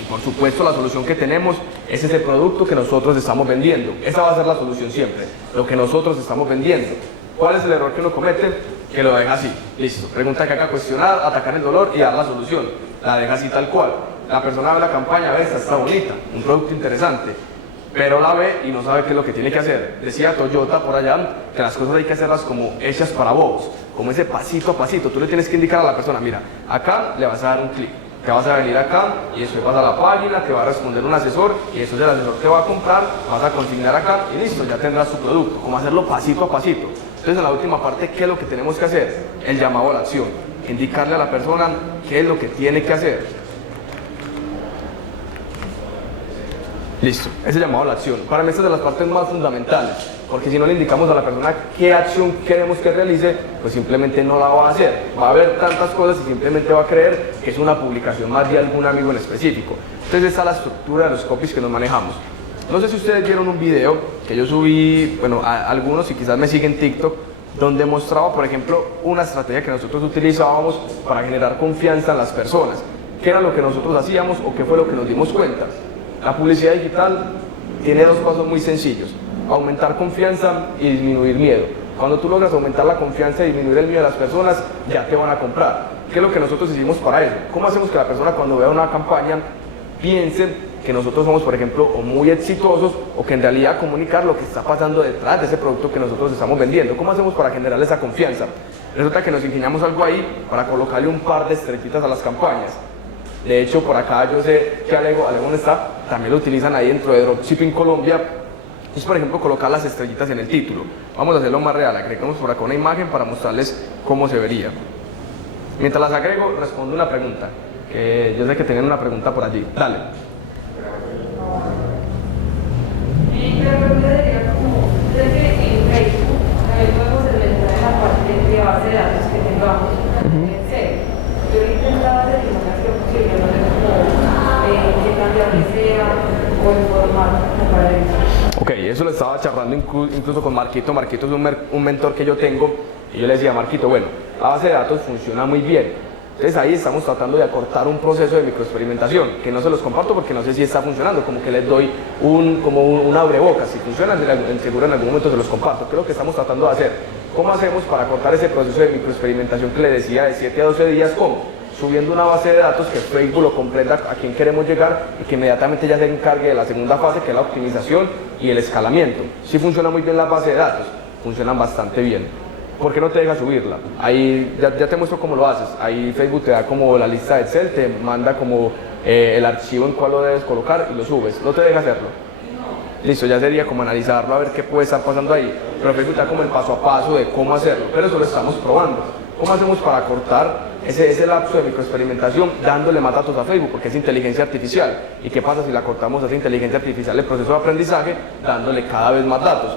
Y por supuesto la solución que tenemos es ese producto que nosotros estamos vendiendo. Esa va a ser la solución siempre, lo que nosotros estamos vendiendo. ¿Cuál es el error que uno comete? Que lo deja así, listo. Pregunta que haga cuestionar, atacar el dolor y dar la solución. La deja así tal cual. La persona ve la campaña, ve, esta está bonita, un producto interesante. Pero la ve y no sabe qué es lo que tiene que hacer. Decía Toyota por allá que las cosas hay que hacerlas como hechas para vos, como ese pasito a pasito. Tú le tienes que indicar a la persona, mira, acá le vas a dar un clic, te vas a venir acá y después vas a la página, te va a responder un asesor y después el asesor te va a comprar, vas a consignar acá y listo, ya tendrás su producto. Como hacerlo pasito a pasito. Entonces en la última parte, ¿qué es lo que tenemos que hacer? El llamado a la acción. Indicarle a la persona qué es lo que tiene que hacer. Listo, ese llamado a la acción. Para mí esta es de las partes más fundamentales, porque si no le indicamos a la persona qué acción queremos que realice, pues simplemente no la va a hacer. Va a ver tantas cosas y simplemente va a creer que es una publicación más de algún amigo en específico. Entonces esta es la estructura de los copies que nos manejamos. No sé si ustedes vieron un video que yo subí, bueno, a algunos y quizás me siguen en TikTok, donde mostraba, por ejemplo, una estrategia que nosotros utilizábamos para generar confianza en las personas. ¿Qué era lo que nosotros hacíamos o qué fue lo que nos dimos cuenta? La publicidad digital tiene dos pasos muy sencillos: aumentar confianza y disminuir miedo. Cuando tú logras aumentar la confianza y disminuir el miedo de las personas, ya te van a comprar. ¿Qué es lo que nosotros hicimos para eso? ¿Cómo hacemos que la persona cuando vea una campaña piense que nosotros somos, por ejemplo, o muy exitosos o que en realidad comunicar lo que está pasando detrás de ese producto que nosotros estamos vendiendo? ¿Cómo hacemos para generar esa confianza? Resulta que nos ingeniamos algo ahí para colocarle un par de estrellitas a las campañas. De hecho, por acá yo sé que Alego está, también lo utilizan ahí dentro de Dropshipping Colombia. Es, por ejemplo, colocar las estrellitas en el título. Vamos a hacerlo más real. Agregamos por acá una imagen para mostrarles cómo se vería. Mientras las agrego, respondo una pregunta. Que yo sé que tienen una pregunta por allí. Dale. La pregunta sería como, desde que en Facebook también podemos segmentar la parte de base de datos que tengamos. En serio, yo he intentado hacer información posible, no sé cómo qué tan viable sea o informar para eso. Ok, eso lo estaba charlando incluso con Marquito. Marquito es un mentor que yo tengo y yo le decía a Marquito, bueno, la base de datos funciona muy bien. Entonces ahí estamos tratando de acortar un proceso de microexperimentación, que no se los comparto porque no sé si está funcionando, como que les doy un abrebocas. Si funciona, seguro en algún momento se los comparto. ¿Qué es lo que estamos tratando de hacer? ¿Cómo hacemos para acortar ese proceso de microexperimentación que les decía de 7 a 12 días? ¿Cómo? Subiendo una base de datos que Facebook lo comprenda a quién queremos llegar y que inmediatamente ya se encargue de la segunda fase, que es la optimización y el escalamiento. Sí funciona muy bien la base de datos, funcionan bastante bien. ¿Por qué no te deja subirla? Ahí ya te muestro cómo lo haces. Ahí Facebook te da como la lista de Excel, te manda como el archivo en cual lo debes colocar y lo subes. ¿No te deja hacerlo? Listo, ya sería como analizarlo, a ver qué puede estar pasando ahí. Pero Facebook te da como el paso a paso de cómo hacerlo, pero eso lo estamos probando. ¿Cómo hacemos para cortar ese lapso de microexperimentación dándole más datos a Facebook? Porque es inteligencia artificial. ¿Y qué pasa si la cortamos a esa inteligencia artificial el proceso de aprendizaje dándole cada vez más datos?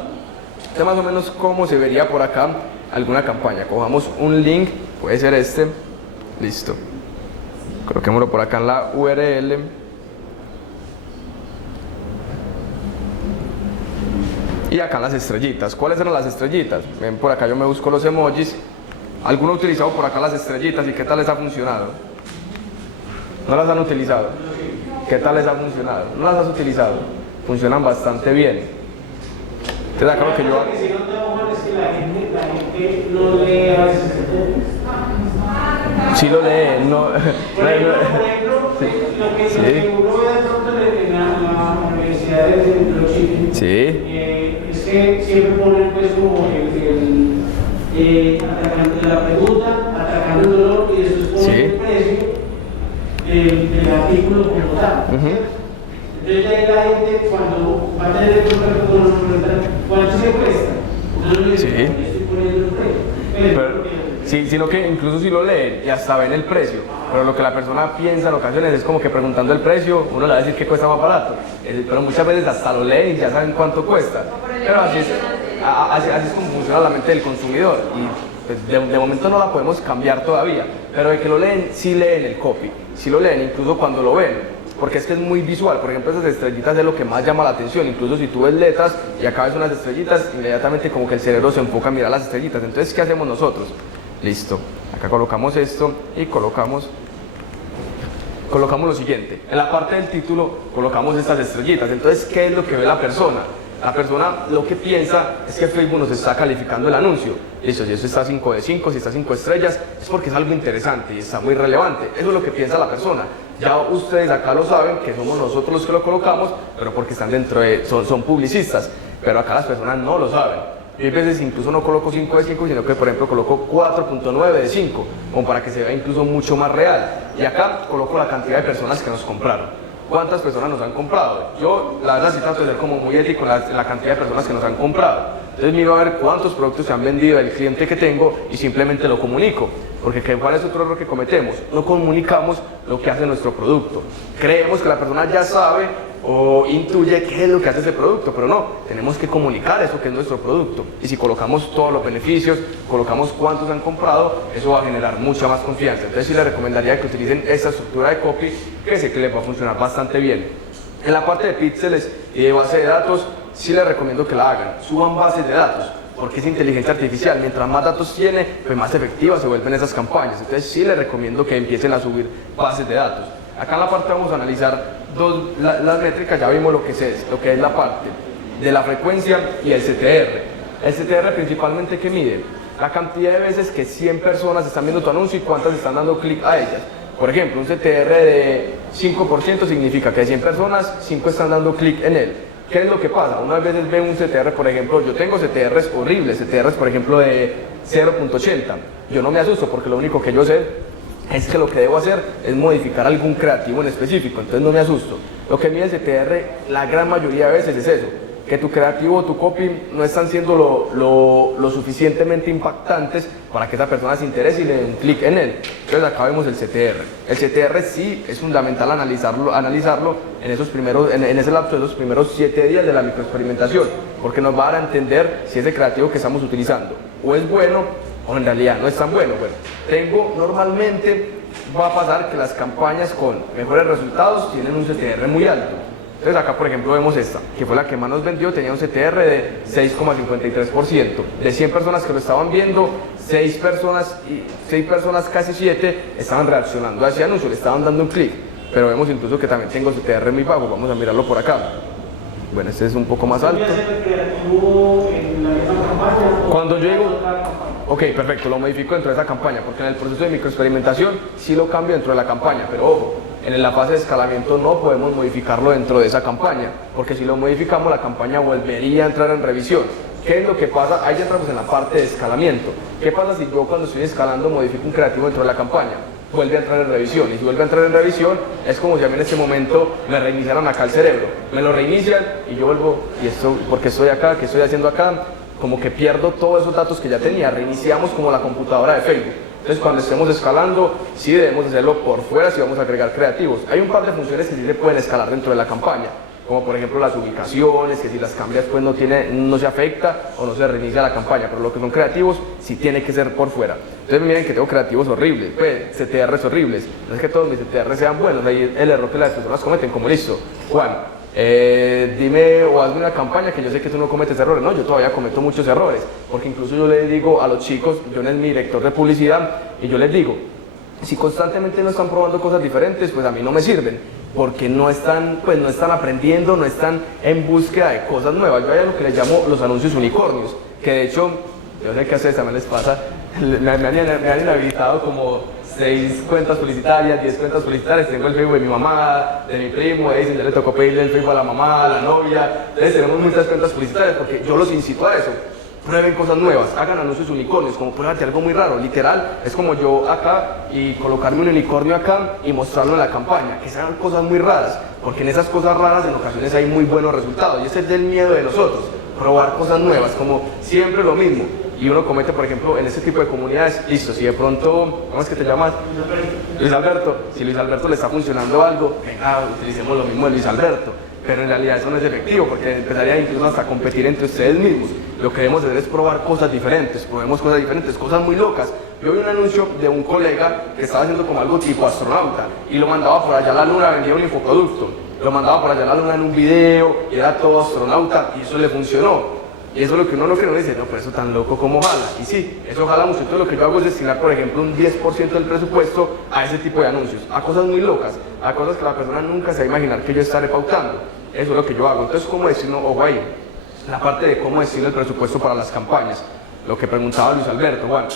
Este más o menos cómo se vería por acá alguna campaña. Cojamos un link, puede ser este, listo, coloquémoslo por acá en la URL y acá las estrellitas. ¿Cuáles eran las estrellitas? Ven, por acá yo me busco los emojis. ¿Alguno ha utilizado por acá las estrellitas y qué tal les ha funcionado? ¿No las han utilizado? ¿Qué tal les ha funcionado? ¿No las has utilizado? Funcionan bastante bien. Entonces acá lo que yo hago... Si no te ojo, es que la gente que no lee a veces el texto. Sí lo leen, no. Por ejemplo, lo que uno ve de pronto en la universidad de Chile, Sí. es que siempre ponen pues como atacando la pregunta, atacando el dolor y después ponen el precio del artículo como tal. Entonces ya la gente cuando va a tener el contrato con nos preguntan ¿cuánto se cuesta? Uno le dice, estoy poniendo el precio. Sí, sino que incluso si lo leen y hasta ven el precio, pero lo que la persona piensa en ocasiones es como que preguntando el precio, uno le va a decir que cuesta más barato, pero muchas veces hasta lo leen y ya saben cuánto cuesta. Pero así es como funciona la mente del consumidor y pues, de momento no la podemos cambiar todavía, pero de que lo leen, sí leen el copy, sí lo leen incluso cuando lo ven. Porque es que es muy visual, por ejemplo esas estrellitas es lo que más llama la atención, incluso si tú ves letras y acá ves unas estrellitas, inmediatamente como que el cerebro se enfoca a mirar las estrellitas. Entonces, ¿qué hacemos nosotros? Listo, acá colocamos esto y colocamos lo siguiente, en la parte del título colocamos estas estrellitas. Entonces, ¿qué es lo que ve la persona? La persona lo que piensa es que Facebook nos está calificando el anuncio. Listo, si eso está 5 de 5, si está 5 estrellas, es porque es algo interesante y está muy relevante. Eso es lo que piensa la persona. Ya ustedes acá lo saben, que somos nosotros los que lo colocamos, pero porque están dentro de, son publicistas. Pero acá las personas no lo saben. Y a veces incluso no coloco 5 de 5, sino que por ejemplo coloco 4.9 de 5, como para que se vea incluso mucho más real. Y acá coloco la cantidad de personas que nos compraron. ¿Cuántas personas nos han comprado? Yo, la verdad, sí trato de ser como muy ético en la cantidad de personas que nos han comprado. Entonces me iba a ver cuántos productos se han vendido del cliente que tengo y simplemente lo comunico. Porque ¿cuál es otro error que cometemos? No comunicamos lo que hace nuestro producto. Creemos que la persona ya sabe o intuye qué es lo que hace ese producto, pero no, tenemos que comunicar eso que es nuestro producto. Y si colocamos todos los beneficios, colocamos cuántos han comprado, eso va a generar mucha más confianza. Entonces sí les recomendaría que utilicen esta estructura de copy, que sé que les va a funcionar bastante bien. En la parte de píxeles y de base de datos, sí les recomiendo que la hagan. Suban bases de datos, porque es inteligencia artificial. Mientras más datos tiene, pues más efectivas se vuelven esas campañas. Entonces sí les recomiendo que empiecen a subir bases de datos. Acá en la parte vamos a analizar las métricas. Ya vimos lo que es la parte de la frecuencia y el CTR. El CTR principalmente, ¿qué mide? La cantidad de veces que 100 personas están viendo tu anuncio y cuántas están dando clic a ellas. Por ejemplo, un CTR de 5% significa que de 100 personas, 5 están dando clic en él. ¿Qué es lo que pasa? Unas veces ven un CTR, por ejemplo, yo tengo CTRs horribles, CTRs por ejemplo de 0.80. Yo no me asusto porque lo único que yo sé es que lo que debo hacer es modificar algún creativo en específico, entonces no me asusto. Lo que mide el CTR la gran mayoría de veces es eso, que tu creativo o tu copy no están siendo lo suficientemente impactantes para que esa persona se interese y le dé un clic en él. Entonces acá vemos el CTR. El CTR sí es fundamental analizarlo en ese lapso de esos primeros 7 días de la microexperimentación, porque nos va a dar a entender si ese creativo que estamos utilizando o es bueno o en realidad no es tan bueno. Bueno, normalmente va a pasar que las campañas con mejores resultados tienen un CTR muy alto. Entonces acá por ejemplo vemos esta, que fue la que más nos vendió, tenía un CTR de 6,53%. De 100 personas que lo estaban viendo, 6 personas, casi 7, estaban reaccionando a ese anuncio, le estaban dando un clic. Pero vemos incluso que también tengo CTR muy bajo, vamos a mirarlo por acá. Bueno, este es un poco más alto. Cuando yo digo, ok, perfecto, lo modifico dentro de esa campaña, porque en el proceso de microexperimentación sí lo cambio dentro de la campaña, pero ojo, en la fase de escalamiento no podemos modificarlo dentro de esa campaña, porque si lo modificamos la campaña volvería a entrar en revisión. ¿Qué es lo que pasa? Ahí ya entramos en la parte de escalamiento. ¿Qué pasa si yo cuando estoy escalando modifico un creativo dentro de la campaña? Vuelve a entrar en revisión, y si vuelve a entrar en revisión es como si a mí en este momento me reiniciaran acá el cerebro, me lo reinician y yo vuelvo, y esto, porque estoy acá, ¿qué estoy haciendo acá? Como que pierdo todos esos datos que ya tenía, reiniciamos como la computadora de Facebook. Entonces cuando estemos escalando, sí debemos hacerlo por fuera si vamos a agregar creativos. Hay un par de funciones que sí se pueden escalar dentro de la campaña, como por ejemplo las ubicaciones, que si las cambias pues no se afecta o no se reinicia la campaña, pero lo que son creativos sí tiene que ser por fuera. Entonces miren que tengo creativos horribles, pues CTRs horribles, no es que todos mis CTRs sean buenos, ahí el error que las personas cometen, como listo, Juan, dime o hazme una campaña que yo sé que tú no cometes errores. No, yo todavía cometo muchos errores, porque incluso yo les digo a los chicos, yo no es mi director de publicidad, y yo les digo, si constantemente no están probando cosas diferentes, pues a mí no me sirven, porque no están aprendiendo, no están en búsqueda de cosas nuevas. Yo hay algo que les llamo los anuncios unicornios, que de hecho Yo sé que a ustedes también les pasa, me han inhabilitado como 6 cuentas publicitarias, 10 cuentas publicitarias, tengo el Facebook de mi mamá, de mi primo, ya le tocó pedirle el Facebook a la mamá, a la novia, entonces tenemos muchas cuentas publicitarias porque yo los incito a eso. Prueben cosas nuevas, hagan anuncios unicornios, como pruébate algo muy raro, literal, es como yo acá y colocarme un unicornio acá y mostrarlo en la campaña, que sean cosas muy raras, porque en esas cosas raras en ocasiones hay muy buenos resultados, y ese es el miedo de nosotros, probar cosas nuevas, como siempre lo mismo, y uno comete, por ejemplo, en ese tipo de comunidades, listo, si de pronto, ¿cómo es que te llamas? Luis Alberto, si Luis Alberto le está funcionando algo, venga, utilicemos lo mismo de Luis Alberto. Pero en realidad eso no es efectivo, porque empezaría incluso hasta a competir entre ustedes mismos. Lo que debemos hacer es probar cosas diferentes, probemos cosas diferentes, cosas muy locas. Yo vi un anuncio de un colega que estaba haciendo como algo tipo astronauta y lo mandaba por allá a la luna, vendía un infoproducto, lo mandaba por allá a la luna en un video y era todo astronauta y eso le funcionó. Y eso es lo que uno no cree, uno dice, no, pero eso tan loco como jala. Y sí, eso jala mucho. Entonces lo que yo hago es destinar, por ejemplo, un 10% del presupuesto a ese tipo de anuncios, a cosas muy locas, a cosas que la persona nunca se va a imaginar que yo estaré pautando. Eso es lo que yo hago. Entonces, ¿cómo destino? Ojo ahí, la parte de cómo destino el presupuesto para las campañas. Lo que preguntaba Luis Alberto, bueno,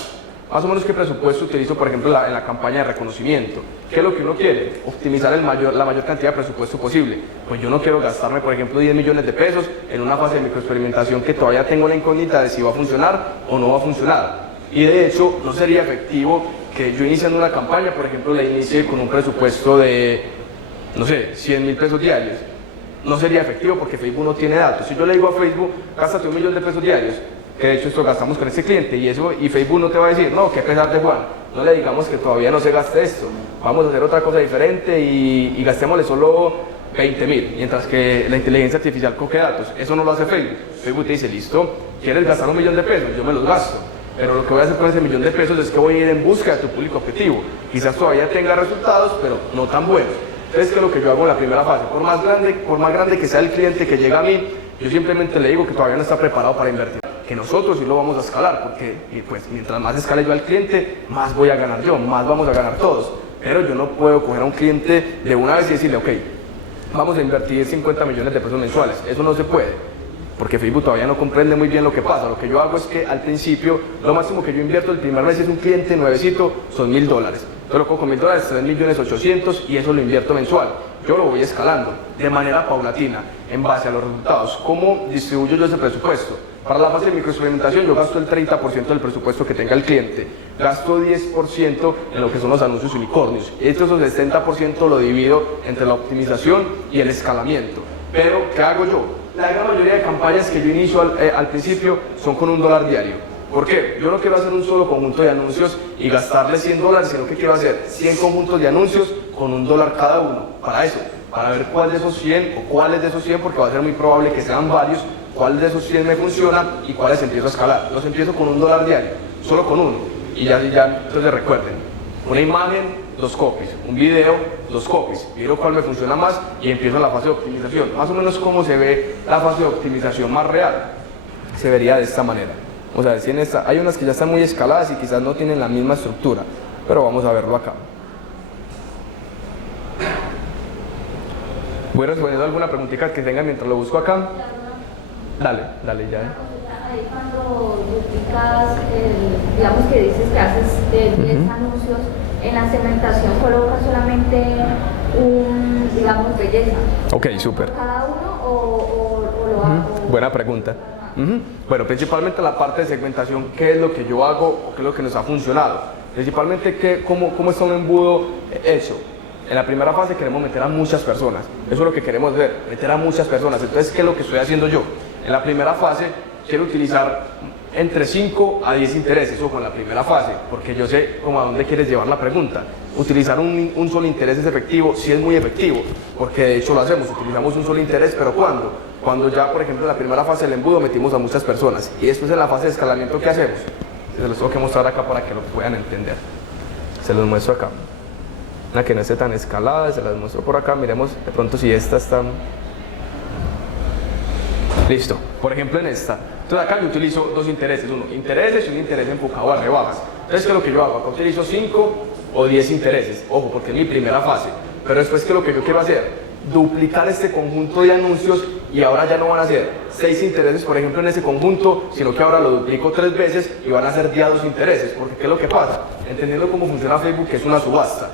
más o menos qué presupuesto utilizo, por ejemplo, en la campaña de reconocimiento. ¿Qué es lo que uno quiere? Optimizar la mayor cantidad de presupuesto posible. Pues yo no quiero gastarme, por ejemplo, 10 millones de pesos en una fase de microexperimentación que todavía tengo la incógnita de si va a funcionar o no va a funcionar. Y de hecho, no sería efectivo que yo iniciando una campaña, por ejemplo, la inicie con un presupuesto de, no sé, 100.000 pesos diarios. No sería efectivo porque Facebook no tiene datos. Si yo le digo a Facebook, gástate 1 millón de pesos diarios, que de hecho esto gastamos con ese cliente y Facebook no te va a decir, no, que pesar de Juan, no le digamos que todavía no se gaste esto, vamos a hacer otra cosa diferente y gastémosle solo 20.000, mientras que la inteligencia artificial coge datos. Eso no lo hace Facebook. Facebook te dice, listo, ¿quieres gastar 1 millón de pesos? Yo me los gasto. Pero lo que voy a hacer con ese 1 millón de pesos es que voy a ir en busca de tu público objetivo. Quizás todavía tenga resultados, pero no tan buenos. Entonces, ¿qué es lo que yo hago en la primera fase? Por más grande que sea el cliente que llega a mí, yo simplemente le digo que todavía no está preparado para invertir. Que nosotros sí lo vamos a escalar, porque pues, mientras más escale yo al cliente, más voy a ganar yo, más vamos a ganar todos. Pero yo no puedo coger a un cliente de una vez y decirle, ok, vamos a invertir 50 millones de pesos mensuales. Eso no se puede, porque Facebook todavía no comprende muy bien lo que pasa. Lo que yo hago es que al principio, lo máximo que yo invierto el primer mes es un cliente nuevecito, son $1.000. Yo lo cojo con $1.000, 3.800.000 y eso lo invierto mensual. Yo lo voy escalando de manera paulatina, en base a los resultados. ¿Cómo distribuyo yo ese presupuesto? Para la fase de microexperimentación yo gasto el 30% del presupuesto que tenga el cliente. Gasto 10% en lo que son los anuncios unicornios. Esos 70% lo divido entre la optimización y el escalamiento. Pero, ¿qué hago yo? La gran mayoría de campañas que yo inicio al principio son con $1 diario. ¿Por qué? Yo no quiero hacer un solo conjunto de anuncios y gastarle $100, sino que quiero hacer 100 conjuntos de anuncios con $1 cada uno. Para eso, para ver cuál de esos 100 o cuáles de esos 100, porque va a ser muy probable que sean varios, cuál de esos 100 me funciona y cuáles empiezo a escalar. Los empiezo con $1 diario, solo con uno. Y ya entonces recuerden, una imagen, 2 copies, un video, 2 copies, miro cuál me funciona más y empiezo la fase de optimización. Más o menos cómo se ve la fase de optimización más real, se vería de esta manera. Vamos a ver si hay unas que ya están muy escaladas y quizás no tienen la misma estructura, pero vamos a verlo acá. Voy respondiendo alguna preguntita que tengan mientras lo busco acá. Dale ya. Ahí cuando duplicas, digamos que dices que haces 10 anuncios, en la segmentación colocas solamente digamos, belleza. Ok, súper. ¿Cada uno o lo hago? Buena pregunta. Bueno, principalmente la parte de segmentación, ¿qué es lo que yo hago o qué es lo que nos ha funcionado? Principalmente, ¿cómo está un embudo hecho? En la primera fase queremos meter a muchas personas, eso es lo que queremos ver, meter a muchas personas. Entonces, ¿qué es lo que estoy haciendo yo? En la primera fase quiero utilizar entre 5 a 10 intereses, ojo, en la primera fase, porque yo sé cómo a dónde quieres llevar la pregunta. Utilizar un solo interés es efectivo, sí es muy efectivo, porque de hecho lo hacemos, utilizamos un solo interés, pero ¿cuándo? Cuando ya, por ejemplo, en la primera fase del embudo metimos a muchas personas, y después en la fase de escalamiento, ¿qué hacemos? Se los tengo que mostrar acá para que lo puedan entender. Se los muestro acá. Una que no esté tan escalada, se las muestro por acá, miremos de pronto si esta está... Listo, por ejemplo en esta. Entonces acá yo utilizo 2 intereses, uno intereses y un interés enfocado a rebajas. Entonces, ¿qué es lo que yo hago? Acá utilizo 5 o 10 intereses, ojo, porque es mi primera fase. Pero después, ¿qué es lo que yo quiero hacer? duplicar este conjunto de anuncios y ahora ya no van a ser 6 intereses, por ejemplo, en ese conjunto, sino que ahora lo duplico 3 veces y van a ser ya 2 intereses. Porque ¿qué es lo que pasa? Entendiendo cómo funciona Facebook, que es una subasta.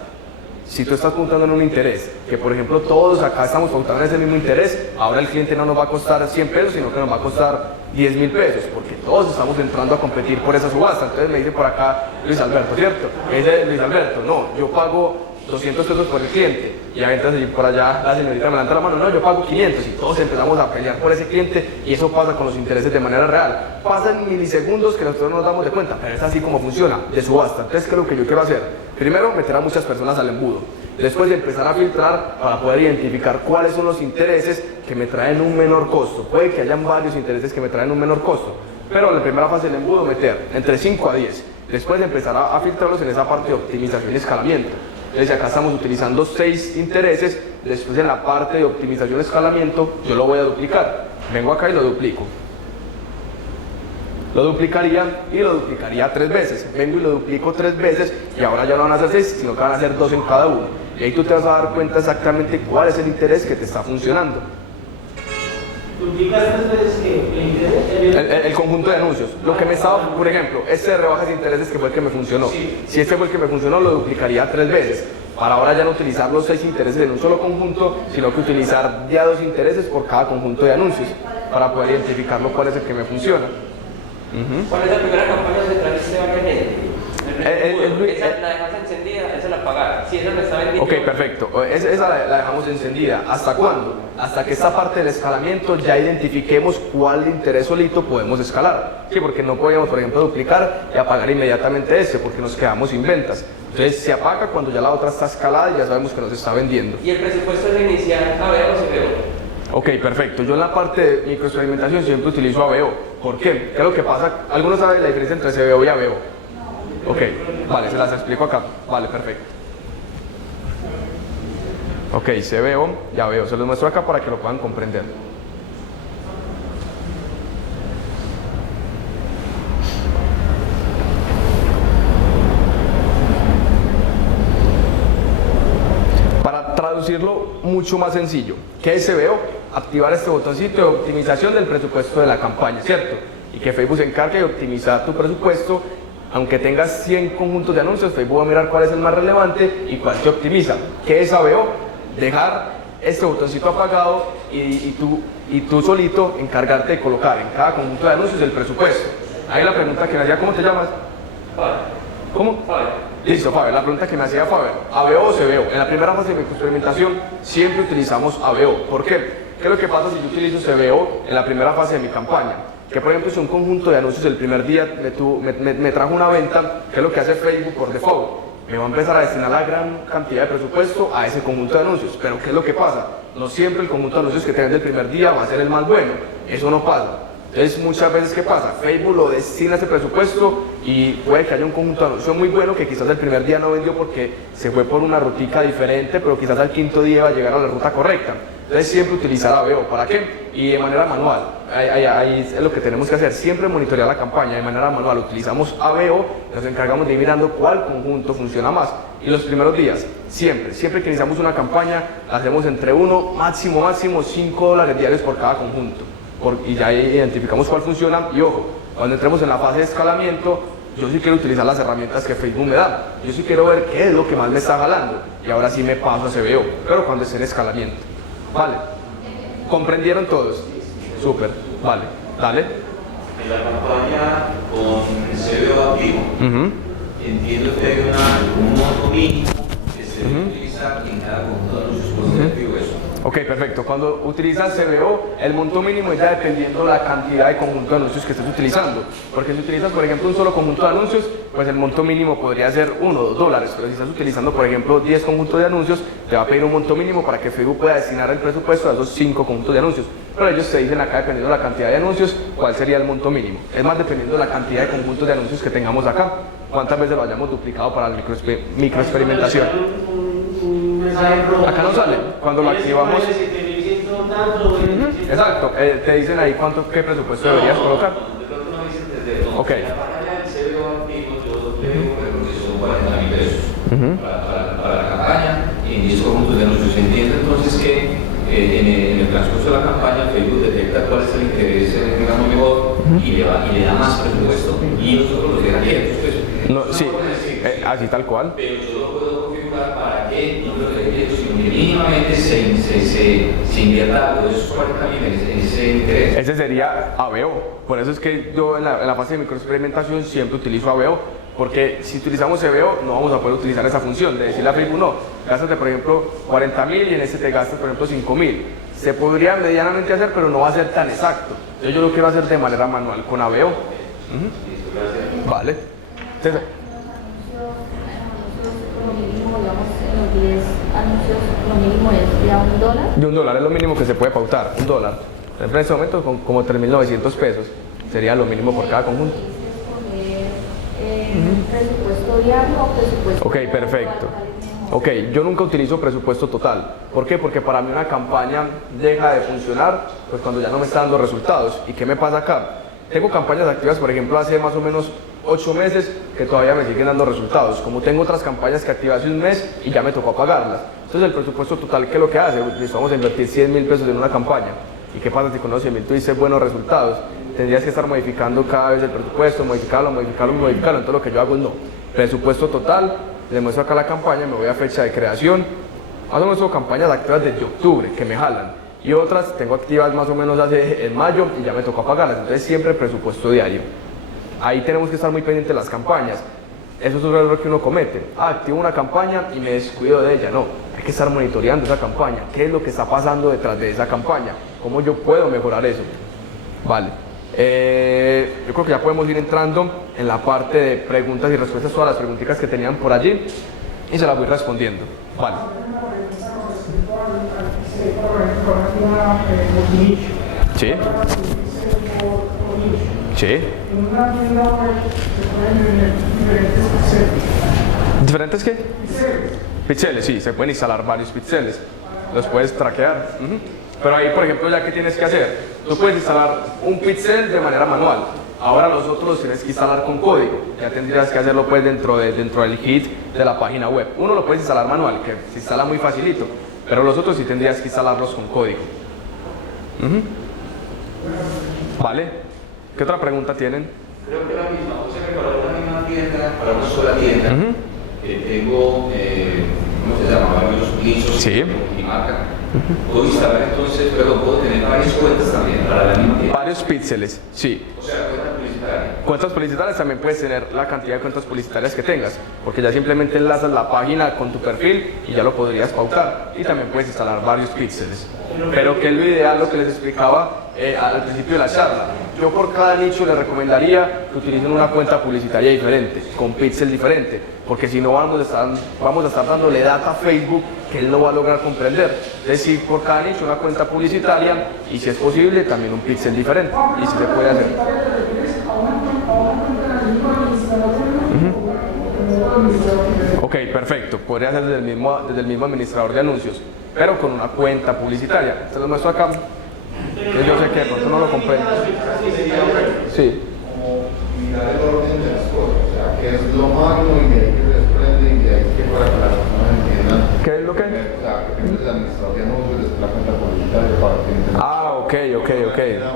Si tú estás pautando en un interés, que por ejemplo todos acá estamos pautando en ese mismo interés, ahora el cliente no nos va a costar 100 pesos, sino que nos va a costar 10.000 pesos, porque todos estamos entrando a competir por esa subasta. Entonces me dice por acá Luis Alberto, ¿cierto? Me dice Luis Alberto, no, yo pago 200 pesos por el cliente, y entonces por allá la señorita me levanta la mano, no, yo pago 500, y todos empezamos a pelear por ese cliente, y eso pasa con los intereses de manera real. Pasa en milisegundos que nosotros no nos damos de cuenta, pero es así como funciona, de subasta. Entonces, ¿qué es lo que yo quiero hacer? Primero, meter a muchas personas al embudo, después de empezar a filtrar para poder identificar cuáles son los intereses que me traen un menor costo. Puede que hayan varios intereses que me traen un menor costo, pero en la primera fase del embudo meter entre 5 a 10, después de empezar a filtrarlos en esa parte de optimización y escalamiento. Entonces acá estamos utilizando 6 intereses, después en la parte de optimización y escalamiento yo lo voy a duplicar. Vengo acá y lo duplico. Lo duplicaría y lo duplicaría 3 veces. Vengo y lo duplico 3 veces y ahora ya no van a ser 6, sino que van a ser 2 en cada uno. Y ahí tú te vas a dar cuenta exactamente cuál es el interés que te está funcionando. ¿Duplicas 3 veces el interés? El conjunto de anuncios. Lo que me estaba, por ejemplo, este de rebajas de intereses que fue el que me funcionó. Sí. Si este fue el que me funcionó, lo duplicaría 3 veces. Para ahora ya no utilizar los 6 intereses en un solo conjunto, sino que utilizar ya 2 intereses por cada conjunto de anuncios, para poder identificarlo cuál es el que me funciona. ¿Cuál es la primera campaña donde trajiste varias gente? Esa la dejas encendida, esa la pagaste. Si esa me está vendiendo. Ok, perfecto. Esa la dejamos encendida. ¿Hasta cuándo? Hasta que esta parte del escalamiento ya identifiquemos cuál interés solito podemos escalar. Sí, porque no podíamos, por ejemplo, duplicar y apagar inmediatamente este, porque nos quedamos sin ventas. Entonces se apaga cuando ya la otra está escalada y ya sabemos que nos está vendiendo. ¿Y el presupuesto es inicial ABO o CBO? Ok, perfecto. Yo en la parte de microexperimentación siempre utilizo ABO. ¿Por qué? ¿Qué es lo que pasa? ¿Algunos saben la diferencia entre CBO y ABO? Ok, vale, se las explico acá. Vale, perfecto. Ok, CBO y ABO. Se los muestro acá para que lo puedan comprender. Para traducirlo mucho más sencillo, ¿qué es CBO? Activar este botoncito de optimización del presupuesto de la campaña, ¿cierto? Y que Facebook se encargue de optimizar tu presupuesto. Aunque tengas 100 conjuntos de anuncios, Facebook va a mirar cuál es el más relevante y cuál se optimiza. ¿Qué es ABO? Dejar este botoncito apagado y tú solito encargarte de colocar en cada conjunto de anuncios el presupuesto. Ahí la pregunta que me hacía, ¿cómo te llamas? Faber. ¿Cómo? Faber. Listo, Faber. La pregunta que me hacía Faber, ¿ABO o CBO? En la primera fase de experimentación siempre utilizamos ABO. ¿Por qué? ¿Qué es lo que pasa si yo utilizo CBO en la primera fase de mi campaña? Que por ejemplo si un conjunto de anuncios el primer día me trajo una venta, ¿qué es lo que hace Facebook por default? Me va a empezar a destinar la gran cantidad de presupuesto a ese conjunto de anuncios. Pero ¿qué es lo que pasa? No siempre el conjunto de anuncios que te vende el primer día va a ser el más bueno. Eso no pasa. Entonces muchas veces ¿qué pasa? Facebook lo destina a ese presupuesto y puede que haya un conjunto de anuncios muy bueno que quizás el primer día no vendió porque se fue por una rutica diferente, pero quizás al quinto día va a llegar a la ruta correcta. Entonces siempre utilizar ABO. ¿Para qué? Y de manera manual. Ahí es lo que tenemos que hacer. Siempre monitorear la campaña de manera manual. Utilizamos ABO, nos encargamos de ir mirando cuál conjunto funciona más. Y los primeros días, siempre que iniciamos una campaña, la hacemos entre máximo $5 diarios por cada conjunto. Y ya identificamos cuál funciona. Y ojo, cuando entremos en la fase de escalamiento, yo sí quiero utilizar las herramientas que Facebook me da. Yo sí quiero ver qué es lo que más me está jalando. Y ahora sí me paso a CBO, pero cuando esté en escalamiento. Vale. ¿Comprendieron todos? Súper. Vale. Dale. En la campaña con CBO activo, entiendo que hay un monto mínimo que se debe utilizar en cada conjunto de anuncios. ¿Por qué digo eso? Ok, perfecto. Cuando utilizas CBO, el monto mínimo es ya dependiendo la cantidad de conjunto de anuncios que estés utilizando. Porque si utilizas, por ejemplo, un solo conjunto de anuncios, pues el monto mínimo podría ser $1 o $2. Pero si estás utilizando, por ejemplo, 10 conjuntos de anuncios, te va a pedir un monto mínimo para que Facebook pueda destinar el presupuesto a esos 5 conjuntos de anuncios. Pero ellos te dicen acá, dependiendo de la cantidad de anuncios, cuál sería el monto mínimo. Es más, dependiendo de la cantidad de conjuntos de anuncios que tengamos acá. Cuántas veces lo hayamos duplicado para la microexperimentación. Acá no sale. Cuando lo activamos. Exacto. Te dicen ahí qué presupuesto deberías colocar. Ok. Para la campaña y en 10 conjuntos de anuncios. Entiendo entonces que en el transcurso de la campaña Facebook detecta cuál es el interés, digamos, mejor y le da más presupuesto y nosotros los dejan quietos. No, sí, así tal cual. Pero yo lo puedo configurar para que no lo deje quieto, sino que mínimamente se invierta algo de esos 40.000 en ese interés. Ese sería ABO. Por eso es que yo en la fase de microexperimentación siempre utilizo ABO, porque si utilizamos EBO no vamos a poder utilizar esa función de decirle a Facebook, no, gástate por ejemplo 40.000 y en ese te gastas por ejemplo 5.000. Se podría medianamente hacer, pero no va a ser tan exacto. Entonces yo lo quiero hacer de manera manual con ABO. Vale. Entonces, lo mínimo, digamos, en los 10 anuncios, lo mínimo es ya $1. de $1 es lo mínimo que se puede pautar, $1. Por ejemplo, en este momento con como 3.900 pesos sería lo mínimo por cada conjunto. ¿Presupuesto diario o presupuesto? Ok, perfecto. Ok, yo nunca utilizo presupuesto total. ¿Por qué? Porque para mí una campaña deja de funcionar pues cuando ya no me está dando resultados. ¿Y qué me pasa acá? Tengo campañas activas, por ejemplo, hace más o menos 8 meses que todavía me siguen dando resultados. Como tengo otras campañas que activé hace un mes y ya me tocó pagarlas. Entonces el presupuesto total, ¿qué es lo que hace? Listo, vamos a invertir 100.000 pesos en una campaña. ¿Y qué pasa si con los 100.000 tú dices buenos resultados? Tendrías que estar modificando cada vez el presupuesto, modificarlo. Entonces lo que yo hago es no. Presupuesto total, le muestro acá la campaña, me voy a fecha de creación. Más o menos tengo campañas activas desde octubre que me jalan. Y otras tengo activas más o menos hace en mayo y ya me tocó pagarlas. Entonces siempre presupuesto diario. Ahí tenemos que estar muy pendientes de las campañas. Eso es un error que uno comete. Activo una campaña y me descuido de ella. No, hay que estar monitoreando esa campaña. ¿Qué es lo que está pasando detrás de esa campaña? ¿Cómo yo puedo mejorar eso? Vale. Yo creo que ya podemos ir entrando en la parte de preguntas y respuestas, todas las preguntitas que tenían por allí y se las voy respondiendo. Vale. Sí. Sí. ¿Diferentes qué? Píxeles, sí, se pueden instalar varios píxeles. Los puedes traquear. Pero ahí, por ejemplo, ya que tienes que hacer, tú puedes instalar un píxel de manera manual. Ahora los otros los tienes que instalar con código. Ya tendrías que hacerlo pues dentro del hit de la página web. Uno lo puedes instalar manual, que se instala muy facilito. Pero los otros sí tendrías que instalarlos con código. ¿Vale? ¿Qué otra pregunta tienen? Creo que la misma, o sea que para una misma tienda, para una sola tienda, tengo, ¿cómo se llama? Varios nichos Sí. y marca. Puedo instalar entonces, perdón, puedo tener varias cuentas también para la misma tienda. Varios píxeles, sí. O sea, cuentas publicitarias. Cuentas publicitarias también puedes tener la cantidad de cuentas publicitarias que tengas, porque ya simplemente enlazas la página con tu perfil y ya lo podrías pautar. Y también puedes instalar varios píxeles. Pero que es lo ideal, lo que les explicaba al principio de la charla. Yo por cada nicho les recomendaría que utilicen una cuenta publicitaria diferente, con píxel diferente, porque si no vamos a estar dándole data a Facebook que él no va a lograr comprender. Es decir, por cada nicho una cuenta publicitaria y si es posible también un píxel diferente. Y si se puede hacer. Ok, perfecto. Podría ser desde el mismo administrador de anuncios, pero con una cuenta publicitaria. Se lo muestro acá. Yo sé que de pronto no lo comprendo. Sí. Como mirar el orden de las cosas, o sea, qué es lo malo y de ahí que se desprende y de ahí que para que las personas entiendan. ¿Qué es lo que? O sea, que tienes la administración no uses la cuenta publicitaria para que entiendan.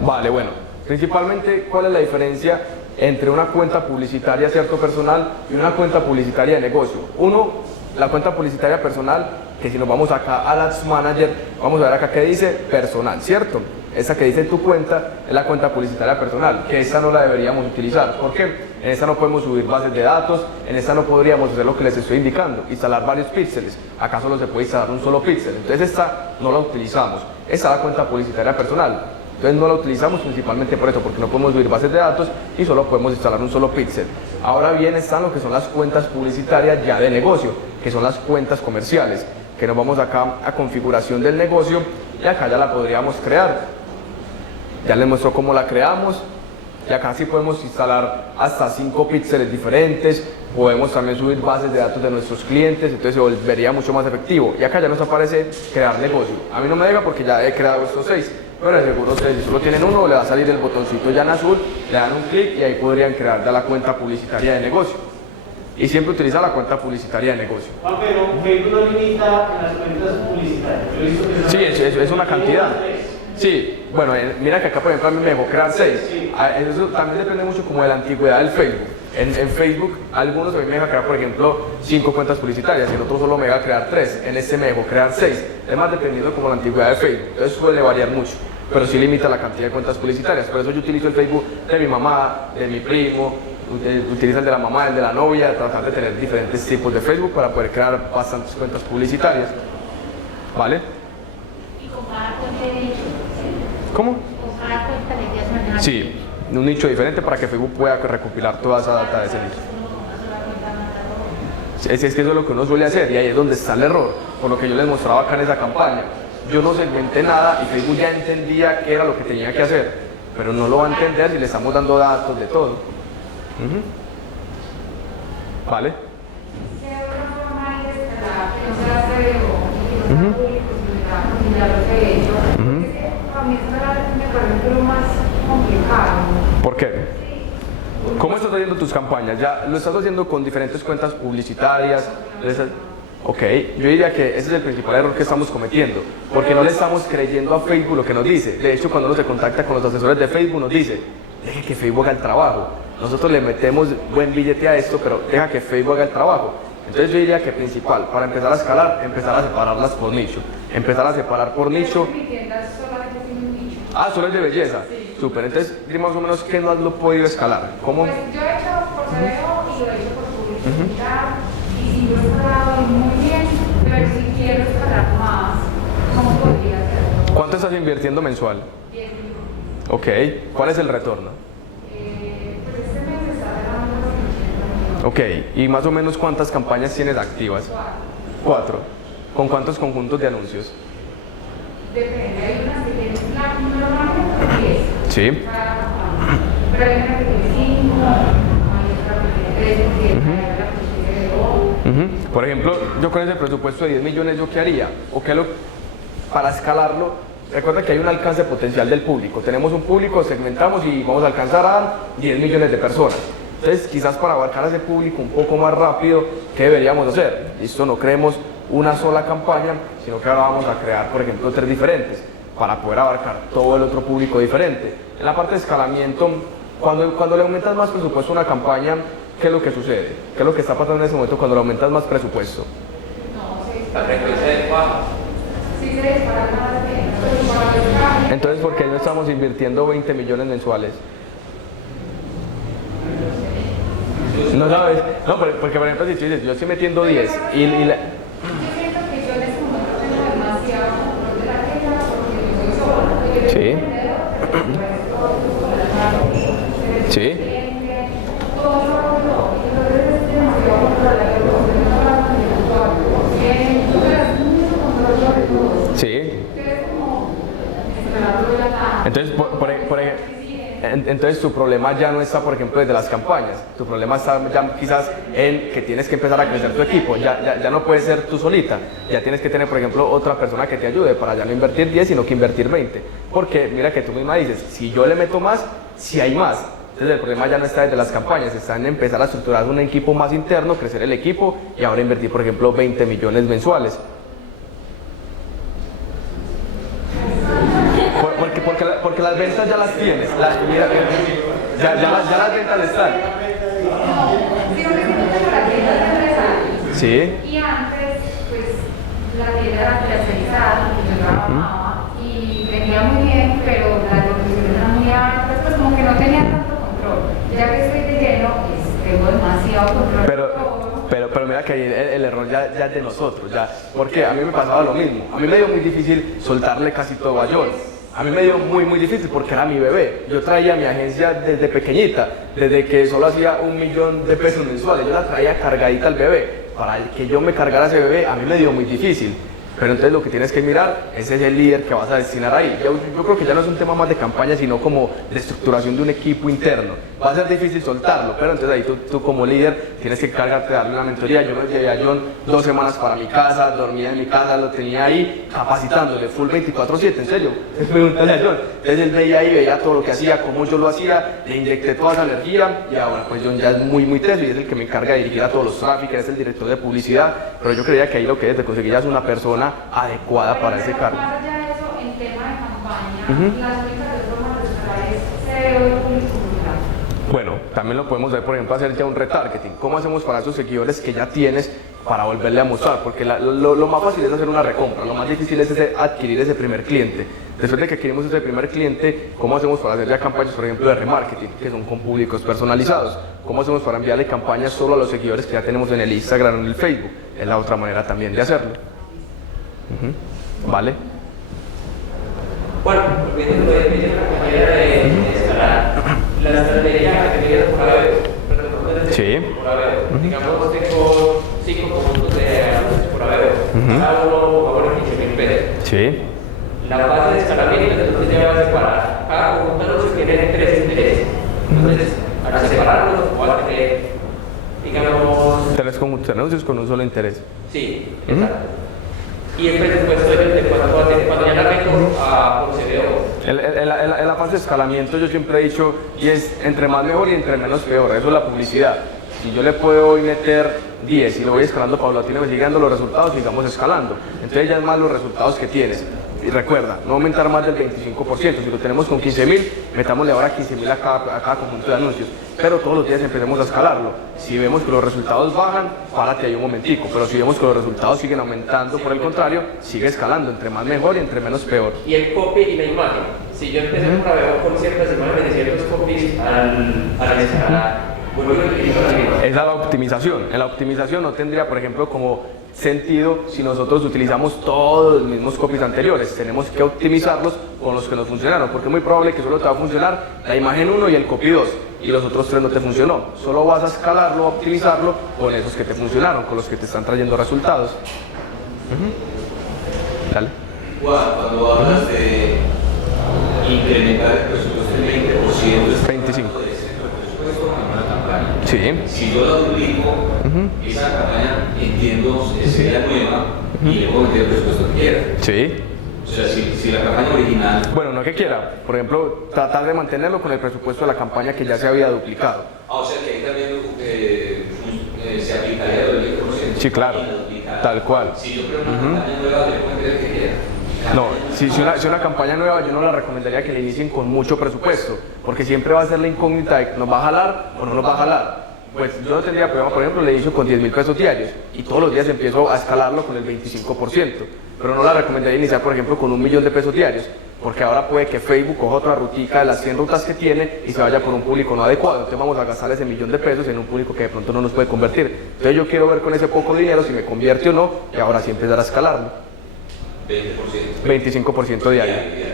Ok. Vale, bueno. Principalmente, ¿cuál es la diferencia entre una cuenta publicitaria, cierto, personal y una cuenta publicitaria de negocio? Uno, la cuenta publicitaria personal, que si nos vamos acá al Ads Manager, vamos a ver acá que dice personal, ¿cierto? Esa que dice tu cuenta es la cuenta publicitaria personal, que esta no la deberíamos utilizar. ¿Por qué? En esta no podemos subir bases de datos, en esta no podríamos hacer lo que les estoy indicando, instalar varios píxeles. Acá solo se puede instalar un solo píxel, entonces esta no la utilizamos. Esta es la cuenta publicitaria personal. Entonces no la utilizamos principalmente por eso, porque no podemos subir bases de datos y solo podemos instalar un solo píxel. Ahora bien están lo que son las cuentas publicitarias ya de negocio, que son las cuentas comerciales, que nos vamos acá a configuración del negocio y acá ya la podríamos crear. Ya les muestro cómo la creamos y acá sí podemos instalar hasta 5 píxeles diferentes, podemos también subir bases de datos de nuestros clientes, entonces se volvería mucho más efectivo. Y acá ya nos aparece crear negocio. A mí no me diga porque ya he creado estos 6, pero seguro ustedes si solo tienen uno le va a salir el botoncito ya en azul, le dan un clic y ahí podrían crear ya la cuenta publicitaria de negocio. Y siempre utiliza la cuenta publicitaria de negocio. Pero Facebook no limita las cuentas publicitarias Sí, es una cantidad. Sí, bueno, mira que acá por ejemplo a mí me dejó crear 6. Eso también depende mucho como de la antigüedad del Facebook. En Facebook, algunos a mí me dejan crear, por ejemplo, 5 cuentas publicitarias, y en otros solo me deja crear 3. En este me dejó crear 6. Es más dependiendo como la antigüedad de Facebook. Entonces suele variar mucho, pero sí limita la cantidad de cuentas publicitarias. Por eso yo utilizo el Facebook de mi mamá, de mi primo, utilizo el de la mamá, el de la novia, tratar de tener diferentes tipos de Facebook para poder crear bastantes cuentas publicitarias. ¿Vale? Y comparar con el nicho. ¿Cómo? Comparar cuenta de ideas manejadas. Sí, un nicho diferente para que Facebook pueda recopilar toda esa data de ese nicho. Es que eso es lo que uno suele hacer, y ahí es donde está el error, por lo que yo les mostraba acá en esa campaña. Yo no segmenté nada y Facebook ya entendía qué era lo que tenía que hacer, pero no lo va a entender si le estamos dando datos de todo. ¿Vale? ¿Qué otra forma hay de escalar que no sea SEO y que no sea público similar a lo que he hecho? Es que para mí escalar me parece lo más complicado. ¿Por qué? ¿Cómo estás haciendo tus campañas? ¿Ya lo estás haciendo con diferentes cuentas publicitarias? Ok, yo diría que ese es el principal error que estamos cometiendo, porque no le estamos creyendo a Facebook lo que nos dice. De hecho, cuando uno se contacta con los asesores de Facebook, nos dice, deje que Facebook haga el trabajo. Nosotros le metemos buen billete a esto, pero deja que Facebook haga el trabajo. Entonces yo diría que principal, para empezar a escalar, empezar a separarlas por nicho. Empezar a separar por nicho. Mi tienda solamente tiene un nicho. Ah, solo es de belleza. Súper, entonces dime más o menos qué no has lo podido escalar. ¿Cómo? Pues yo he hecho por SEO y lo he hecho por publicidad y si yo he escalado muy bien, pero si quiero escalar más, ¿cómo podría hacerlo? ¿Cuánto estás invirtiendo mensual? 10 millones. Ok, ¿cuál es el retorno? Pues este mes está ganando 80 millones. Ok, ¿y más o menos cuántas campañas tienes activas? 4. ¿Con cuántos conjuntos de anuncios? Depende, hay unas que tienen normalmente 10. Sí. Cada campaña. Pero hay una que tiene 5, hay otra que tiene 3, porque hay la posibilidad de 2. Por ejemplo, yo con ese presupuesto de 10 millones, ¿yo qué haría? ¿O qué para escalarlo? Recuerda que hay un alcance potencial del público. Tenemos un público, segmentamos y vamos a alcanzar a 10 millones de personas. Entonces, quizás para abarcar a ese público un poco más rápido, ¿qué deberíamos hacer? Listo, no creemos una sola campaña, sino que ahora vamos a crear, por ejemplo, 3 diferentes para poder abarcar todo el otro público diferente. En la parte de escalamiento, cuando le aumentas más presupuesto a una campaña, ¿qué es lo que sucede? ¿Qué es lo que está pasando en ese momento cuando le aumentas más presupuesto? La frecuencia de baja. Sí se dispara más bien. Entonces, ¿por qué no estamos invirtiendo 20 millones mensuales? No sabes, no, porque por ejemplo si tú dices, yo estoy metiendo 10 y Yo siento que yo en este momento tengo demasiado control de la tienda porque yo soy sola. Yo soy vendedor, Sí. todo lo hago yo. Entonces es demasiado control. Sí. Entonces, por ejemplo, entonces tu problema ya no está, por ejemplo, desde las campañas. Tu problema está ya quizás en que tienes que empezar a crecer tu equipo. Ya no puedes ser tú solita. Ya tienes que tener, por ejemplo, otra persona que te ayude para ya no invertir 10, sino que invertir 20. Porque mira que tú misma dices, si yo le meto más, si hay más. Entonces el problema ya no está desde las campañas, está en empezar a estructurar un equipo más interno, crecer el equipo y ahora invertir, por ejemplo, 20 millones mensuales. Porque las ventas ya las tienes, mira, ya las ventas están. Sí, porque si no tengo la tienda de 3 años. Sí. Y antes, pues, la tienda era tercerizada, y yo trabajaba y venía muy bien, pero las condiciones eran muy altas, pues como que no tenía tanto control. Ya que estoy de lleno, pues, tengo demasiado control. Pero mira que ahí el error ya es de nosotros, ya. Porque a mí me pasaba lo mismo. A mí me dio muy difícil soltarle casi todo a John. A mí me dio muy difícil porque era mi bebé. Yo traía mi agencia desde pequeñita, desde que solo hacía $1 millón mensuales. Yo la traía cargadita al bebé. Para que yo me cargara ese bebé, a mí me dio muy difícil. Pero entonces lo que tienes que mirar es el líder que vas a destinar ahí. Yo creo que ya no es un tema más de campaña, sino como de estructuración de un equipo interno. Va a ser difícil soltarlo, pero entonces ahí tú como líder tienes que encargarte de darle una mentoría. Yo me llevé a John 2 semanas para mi casa, dormía en mi casa, lo tenía ahí capacitándole full 24/7, en serio. Pregúntale a John. Entonces él veía ahí, veía todo lo que hacía, cómo yo lo hacía, le inyecté toda esa energía y ahora pues John ya es muy teso y es el que me encarga de dirigir a todos los tráficos, es el director de publicidad. Pero yo creía que ahí lo que es de conseguir ya es una persona persona adecuada para ese cargo. Más allá de eso, en tema de campaña, las únicas formas de escalar es SEO, público popular. Bueno, también lo podemos ver, por ejemplo, hacer ya un retargeting. ¿Cómo hacemos para esos seguidores que ya tienes para volverle a mostrar? Porque lo más fácil es hacer una recompra, lo más difícil es adquirir ese primer cliente. Después de que adquirimos ese primer cliente, ¿cómo hacemos para hacer ya campañas, por ejemplo, de remarketing, que son con públicos personalizados? ¿Cómo hacemos para enviarle campañas solo a los seguidores que ya tenemos en el Instagram o en el Facebook? Es la otra manera también de hacerlo. ¿Vale? Bueno, volviendo a lo que dice la compañera de escalar, la estrategia que quería por AVEO. Sí. Por AVEO. Digamos, tengo 5 conjuntos de anuncios por AVEO. Cada uno va a poner 15.000 pesos. Sí. La base de escalamiento entonces ya va a separar. Cada conjunto de anuncios tiene 3 intereses. Entonces, al separarlos, voy a tener, digamos... 3 anuncios con un solo interés. Sí, exacto. Y el presupuesto de cuánto va a tener cuando ya la meto a por CBO. En la fase de escalamiento yo siempre he dicho, y es entre más mejor y entre menos peor, eso es la publicidad. Si yo le puedo hoy meter 10 y lo voy escalando paulatino y me sigue dando los resultados, sigamos escalando. Entonces ya es más los resultados que tienes. Y recuerda, no aumentar más del 25%. Si lo tenemos con 15.000, metámosle ahora 15.000 a cada conjunto de anuncios. Pero todos los días empecemos a escalarlo. Si vemos que los resultados bajan, párate ahí un momentico. Pero si vemos que los resultados siguen aumentando, por el contrario, sigue escalando. Entre más mejor y entre menos peor. Y el copy y la imagen. Si yo empecé por AVEO con ciertas imágenes y ciertos copies al escalar, vuelvo a utilizar la misma. Esa es la optimización. En la optimización no tendría, por ejemplo, como sentido si nosotros utilizamos todos los mismos copies anteriores. Tenemos que optimizarlos con los que nos funcionaron, porque es muy probable que solo te va a funcionar la imagen 1 y el copy 2 y los otros 3 no te funcionó. Solo vas a escalarlo, a optimizarlo con esos que te funcionaron, con los que te están trayendo resultados. Dale. Cuando hablas de incrementar el presupuesto del 20%, 25. presupuesto para una campaña. Sí. Si yo la duplico, esa campaña, entiendo, sería nueva y le puedo meter el presupuesto que quiera. Sí. O sea, si la campaña original... Bueno, no que quiera. Por ejemplo, tratar de mantenerlo con el presupuesto de la campaña que ya se había duplicado. o sea que ahí también se aplicaría el 20%. Sí, claro. Tal cual. Si yo creo una campaña nueva, le puedo meter el que quiera. No, si una campaña nueva yo no la recomendaría que la inicien con mucho presupuesto, porque siempre va a ser la incógnita de ¿nos va a jalar o no nos va a jalar? Pues yo no tendría problema, por ejemplo, le inicio con 10.000 pesos diarios y todos los días empiezo a escalarlo con el 25%, pero no la recomendaría iniciar, por ejemplo, con 1.000.000 de pesos diarios, porque ahora puede que Facebook coja otra rutica de las 100 rutas que tiene y se vaya por un público no adecuado. Entonces vamos a gastar ese 1.000.000 de pesos en un público que de pronto no nos puede convertir. Entonces yo quiero ver con ese poco dinero si me convierte o no y ahora sí empezar a escalarlo. 20%. 25%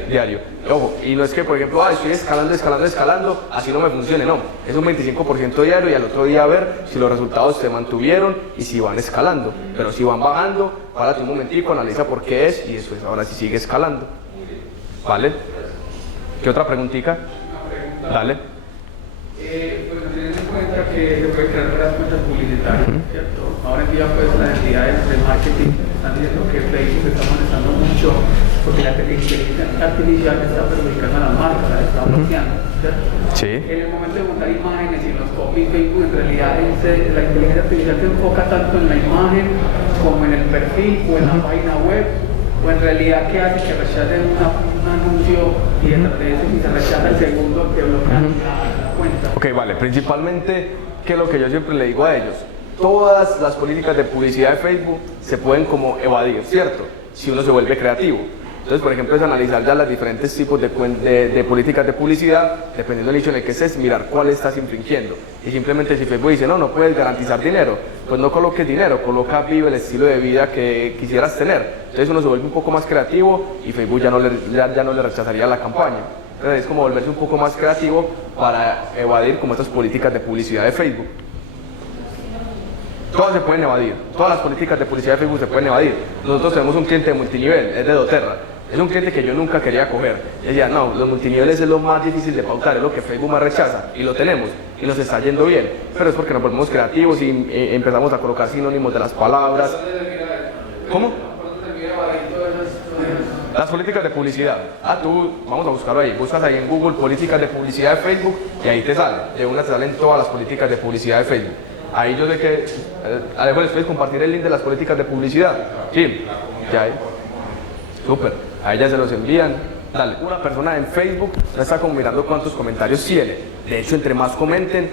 diario. Ojo, y no es que, por ejemplo, estoy escalando, así no me funcione, no. Es un 25% diario y al otro día a ver si los resultados se mantuvieron y si van escalando. Pero si van bajando, párate un momentico, analiza por qué es y después ahora sí sigue escalando. ¿Vale? ¿Qué otra preguntita? Dale. Pues teniendo en cuenta que se puede crear varias cuentas publicitarias, ¿cierto? Ahora en día pues las entidades de marketing están diciendo que Facebook está molestando mucho porque la inteligencia artificial está perjudicando a las marcas, las está bloqueando, ¿cierto? Sí. En el momento de montar imágenes y los copies Facebook en realidad la inteligencia artificial se enfoca tanto en la imagen como en el perfil o en la página web, o en realidad qué hace que rechacen un anuncio y detrás de ese si se rechaza el segundo te bloquean la cuenta. Ok, vale. Principalmente, ¿qué es lo que yo siempre le digo a ellos? Todas las políticas de publicidad de Facebook se pueden como evadir, ¿cierto? Si uno se vuelve creativo. Entonces, por ejemplo, es analizar ya los diferentes tipos de políticas de publicidad, dependiendo del nicho en el que estés, mirar cuál estás infringiendo. Y simplemente si Facebook dice, no puedes garantizar dinero, pues no coloques dinero, coloca vive el estilo de vida que quisieras tener. Entonces uno se vuelve un poco más creativo y Facebook ya no le rechazaría la campaña. Entonces es como volverse un poco más creativo para evadir como estas políticas de publicidad de Facebook. Todas se pueden evadir, todas las políticas de publicidad de Facebook se pueden evadir. Nosotros tenemos un cliente de multinivel, es de doTERRA. Es un cliente que yo nunca quería coger. Y decía, no, los multiniveles es lo más difícil de pautar, es lo que Facebook más rechaza. Y lo tenemos, y nos está yendo bien. Pero es porque nos volvemos creativos y empezamos a colocar sinónimos de las palabras. ¿Cómo? Las políticas de publicidad. Tú, vamos a buscarlo ahí. Buscas ahí en Google políticas de publicidad de Facebook y ahí te sale. De una te salen todas las políticas de publicidad de Facebook. Ahí yo sé que, Alejo, ¿les puedes compartir el link de las políticas de publicidad? Sí. que hay. Súper, a ella se los envían. Dale, una persona en Facebook no está como mirando cuántos comentarios tiene. De hecho, entre más comenten,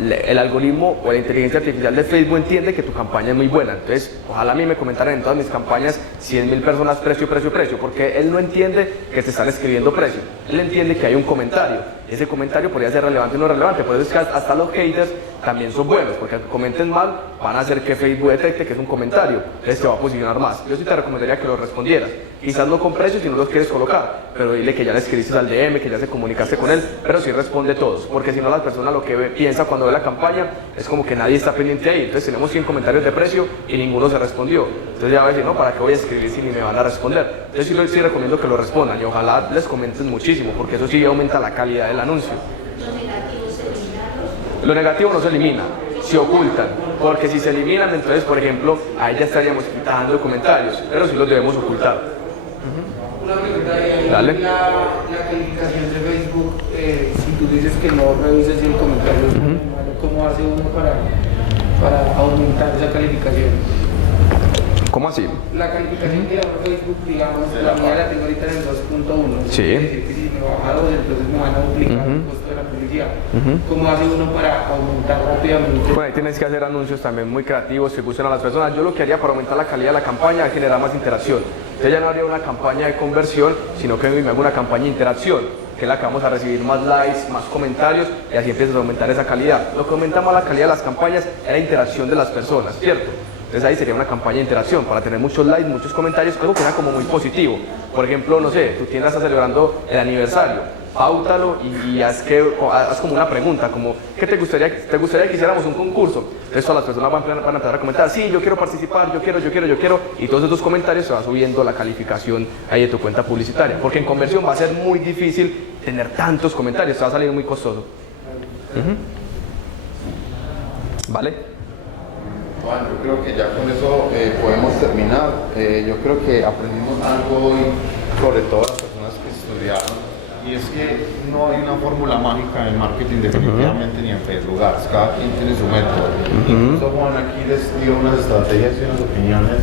el algoritmo o la inteligencia artificial de Facebook entiende que tu campaña es muy buena. Entonces, ojalá a mí me comentaran en todas mis campañas 100.000 personas precio, precio, precio, porque él no entiende que te están escribiendo precio. Él entiende que hay un comentario. Ese comentario podría ser relevante o no relevante. Por eso es que hasta los haters también son buenos, porque aunque comenten mal, van a hacer que Facebook detecte que es un comentario. Entonces te va a posicionar más. Yo sí te recomendaría que lo respondieras. Quizás no con precios si no los quieres colocar, pero dile que ya le escribiste al DM, que ya se comunicaste con él, pero sí responde todos, porque si no la persona lo que piensa cuando ve la campaña es como que nadie está pendiente ahí. Entonces tenemos 100 comentarios de precio y ninguno se respondió. Entonces ya va a decir, no, ¿para qué voy a escribir si ni me van a responder? Entonces sí recomiendo que lo respondan y ojalá les comenten muchísimo, porque eso sí aumenta la calidad del anuncio. ¿Los negativos se eliminan? Lo negativo no se elimina, se ocultan, porque si se eliminan, entonces, por ejemplo, ahí ya estaríamos quitando comentarios, pero sí los debemos ocultar. Una pregunta ahí, Dale. la calificación de Facebook, si tú dices que no revises el comentario, ¿cómo hace uno para aumentar esa calificación? ¿Cómo así? La calificación que da Facebook, digamos, la mía la tengo ahorita en el 2.1. Sí. Es decir, que si me baja 2, entonces me van a duplicar el costo de la publicidad. ¿Cómo hace uno para aumentar rápidamente? Bueno, ahí tienes que hacer anuncios también muy creativos que gusten a las personas. Yo lo que haría para aumentar la calidad de la campaña es generar más interacción. Entonces ya no haría una campaña de conversión, sino que me hago una campaña de interacción, que es la que vamos a recibir más likes, más comentarios, y así empiezas a aumentar esa calidad. Lo que aumenta más la calidad de las campañas es la interacción de las personas, ¿cierto? Entonces ahí sería una campaña de interacción para tener muchos likes, muchos comentarios, algo que era como muy positivo. Por ejemplo, no sé, tu tienda está celebrando el aniversario, páutalo y haz como una pregunta, como ¿qué te gustaría que hiciéramos un concurso? Entonces todas las personas van a empezar a comentar, sí, yo quiero participar, yo quiero, y todos esos comentarios se va subiendo la calificación ahí de tu cuenta publicitaria, porque en conversión va a ser muy difícil tener tantos comentarios, te va a salir muy costoso. ¿Vale? Bueno, yo creo que ya con eso podemos terminar. Yo creo que aprendimos algo hoy, sobre todo las personas que estudiaron, y es que no hay una fórmula mágica en marketing definitivamente ni en Facebook Ads. Cada quien tiene su método. Incluso Juan aquí les dio unas estrategias y unas opiniones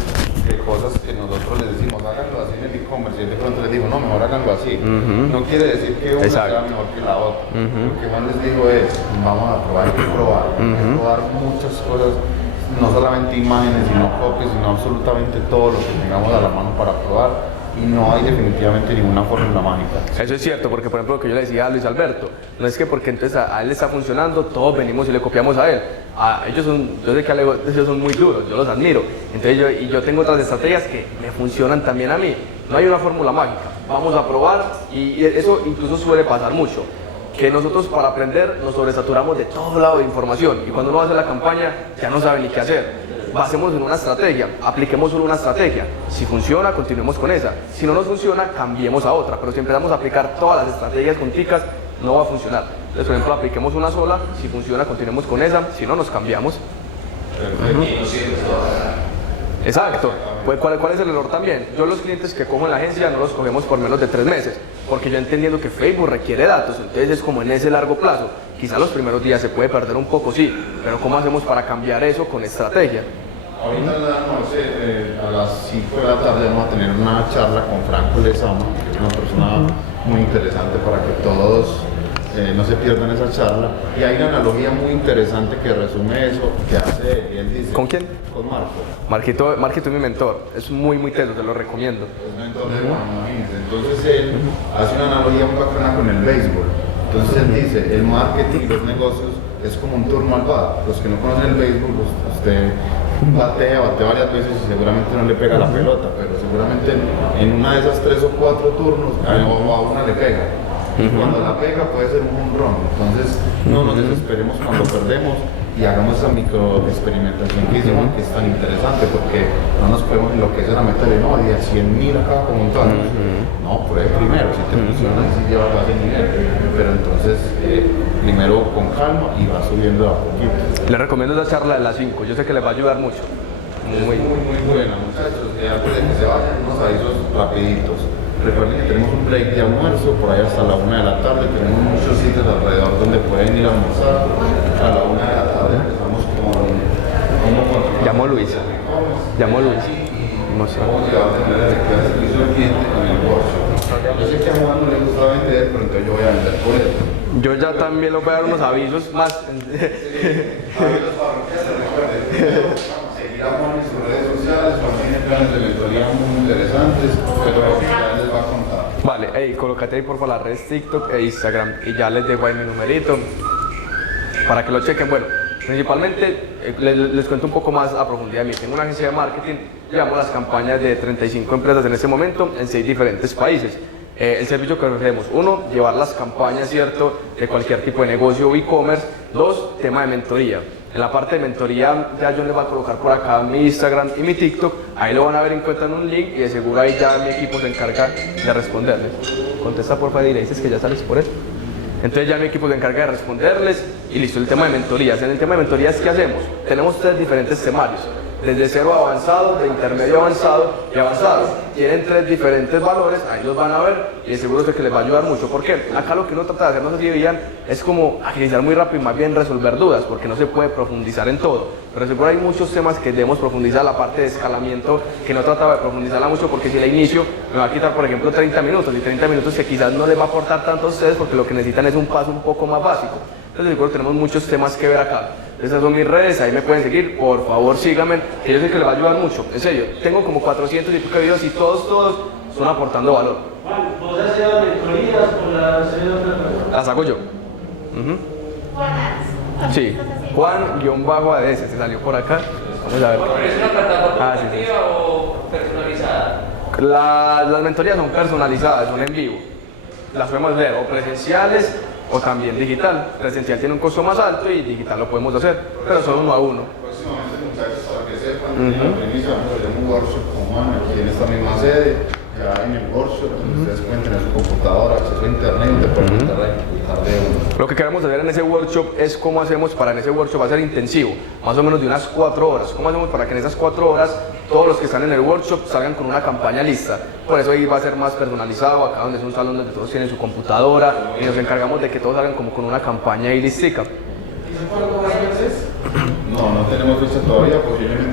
de cosas que nosotros les decimos, háganlo así en el e-commerce, y él de pronto les dijo, no, mejor háganlo así. No quiere decir que una sea mejor que la otra. Lo que Juan les dijo es, vamos a probar y probar muchas cosas, no solamente imágenes, sino copies, sino absolutamente todo lo que tengamos a la mano para probar, y no hay definitivamente ninguna fórmula mágica. Eso es cierto, porque por ejemplo lo que yo le decía a Luis Alberto, no es que porque entonces a él le está funcionando, todos venimos y le copiamos a él. Yo sé que ellos son muy duros, yo los admiro, entonces yo tengo otras estrategias que me funcionan también a mí. No hay una fórmula mágica, vamos a probar, y eso incluso suele pasar mucho, que nosotros para aprender nos sobresaturamos de todo lado de información, y cuando uno hace la campaña ya no sabe ni qué hacer. Basemos en una estrategia, apliquemos solo una estrategia. Si funciona, continuemos con esa. Si no nos funciona, cambiemos a otra. Pero si empezamos a aplicar todas las estrategias junticas, no va a funcionar. Entonces, por ejemplo, apliquemos una sola, si funciona, continuemos con esa, si no, nos cambiamos. Exacto. Pues, ¿cuál es el error también? Yo los clientes que cojo en la agencia no los cogemos por menos de 3 meses, porque yo entendiendo que Facebook requiere datos, entonces es como en ese largo plazo. Quizá los primeros días se puede perder un poco, sí, pero ¿cómo hacemos para cambiar eso con estrategia? Ahorita a las 5 de la tarde vamos a tener una charla con Franco Lezama, que es una persona muy interesante para que todos no se pierdan esa charla. Y hay una analogía muy interesante que resume eso que hace él. Y él dice, ¿con quién? Con Marco. Marquito es mi mentor, es muy teso, te lo recomiendo. Es mentor de Juan, imagínense. Entonces él hace una analogía muy bacana con el béisbol. Entonces él dice, el marketing y los negocios es como un turno al bat. Los que no conocen el béisbol, usted batea varias veces y seguramente no le pega la pelota, pero seguramente en una de esas 3 o 4 turnos a una le pega. Y cuando la pega puede ser un home run. Entonces no nos desesperemos cuando perdemos y hagamos esa micro experimentación que hicimos, que es tan interesante, porque no nos podemos enloquecer a meterle, no, y a 100.000 acá como un tal. No, pruebe primero, si te funciona y si llevas a ese nivel. Pero entonces, primero con calma y va subiendo a poquito. Les recomiendo esa charla de las 5, yo sé que les va a ayudar mucho. Muy buena, muchachos. Antes de que se vayan, unos avisos rapiditos. Recuerden que tenemos un break de almuerzo por ahí hasta la 1 de la tarde. Tenemos muchos sitios alrededor donde pueden ir a almorzar. A la 1 de la tarde empezamos con... Llamo Luis. Y ¿Cómo se va a tener el servicio al cliente con el workshop? Yo sé que a Juan no le gusta vender, pero entonces yo voy a vender por él. Yo ya también le voy a dar unos avisos más. A ver, los parroquianos, recuerden, seguir a Juan en sus redes sociales. Juan tiene planes de mentoría muy interesantes, pero ya les va a contar. Vale, hey, colócate ahí por favor las redes TikTok e Instagram y ya les dejo ahí mi numerito para que lo chequen. Bueno, principalmente les cuento un poco más a profundidad de mí. Tengo una agencia de marketing, llevamos las campañas de 35 empresas en este momento en 6 diferentes países. El servicio que ofrecemos, uno, llevar las campañas, ¿cierto?, de cualquier tipo de negocio o e-commerce. Dos, tema de mentoría. En la parte de mentoría ya yo les voy a colocar por acá mi Instagram y mi TikTok, ahí lo van a ver, encuentran un link y de seguro ahí ya mi equipo se encarga de responderles. Contesta por favor y le dices que ya sales por eso. Entonces ya mi equipo se encarga de responderles y listo. El tema de mentorías. En el tema de mentorías, ¿qué hacemos? Tenemos 3 diferentes temarios. Desde 0 a avanzado, de intermedio avanzado y avanzado. Tienen 3 diferentes valores, ahí los van a ver y de seguro sé que les va a ayudar mucho. ¿Por qué? Acá lo que uno trata de hacer, no sé si veían, es como agilizar muy rápido y más bien resolver dudas, porque no se puede profundizar en todo. Pero seguro hay muchos temas que debemos profundizar, la parte de escalamiento, que no trataba de profundizarla mucho, porque si la inicio me va a quitar, por ejemplo, 30 minutos, y 30 minutos que quizás no les va a aportar tanto a ustedes, porque lo que necesitan es un paso un poco más básico. Entonces seguro tenemos muchos temas que ver acá. Esas son mis redes, ahí me pueden seguir, por favor síganme, que yo sé que les va a ayudar mucho, en serio. Tengo como 400 y pico de videos y todos son aportando valor. Juan, ¿vos has hecho mentorías o las has hecho otra persona? Las hago yo. Sí, Juan-ADS, se salió por acá. Vamos a ver. ¿Es una plataforma Sí. educativa o personalizada? Las mentorías son personalizadas, son en vivo. Las podemos ver o presenciales o también digital. Presencial tiene un costo más alto y digital lo podemos hacer, pero son 1 a 1. Próximamente, muchachos, para que sepan, en la primicia vamos a hacer un workshop con Juan aquí en esta misma sede. Ya en el workshop, donde ustedes pueden tener su computadora, acceso a internet, donde pueden montar la dificultad de uno. Lo que queremos hacer en ese workshop es cómo hacemos para en ese workshop, va a ser intensivo, más o menos de unas 4 horas. ¿Cómo hacemos para que en esas 4 horas todos los que están en el workshop salgan con una campaña lista? Por eso ahí va a ser más personalizado, acá donde es un salón donde todos tienen su computadora y nos encargamos de que todos salgan como con una campaña ahí listica. No, no tenemos fecha todavía, posiblemente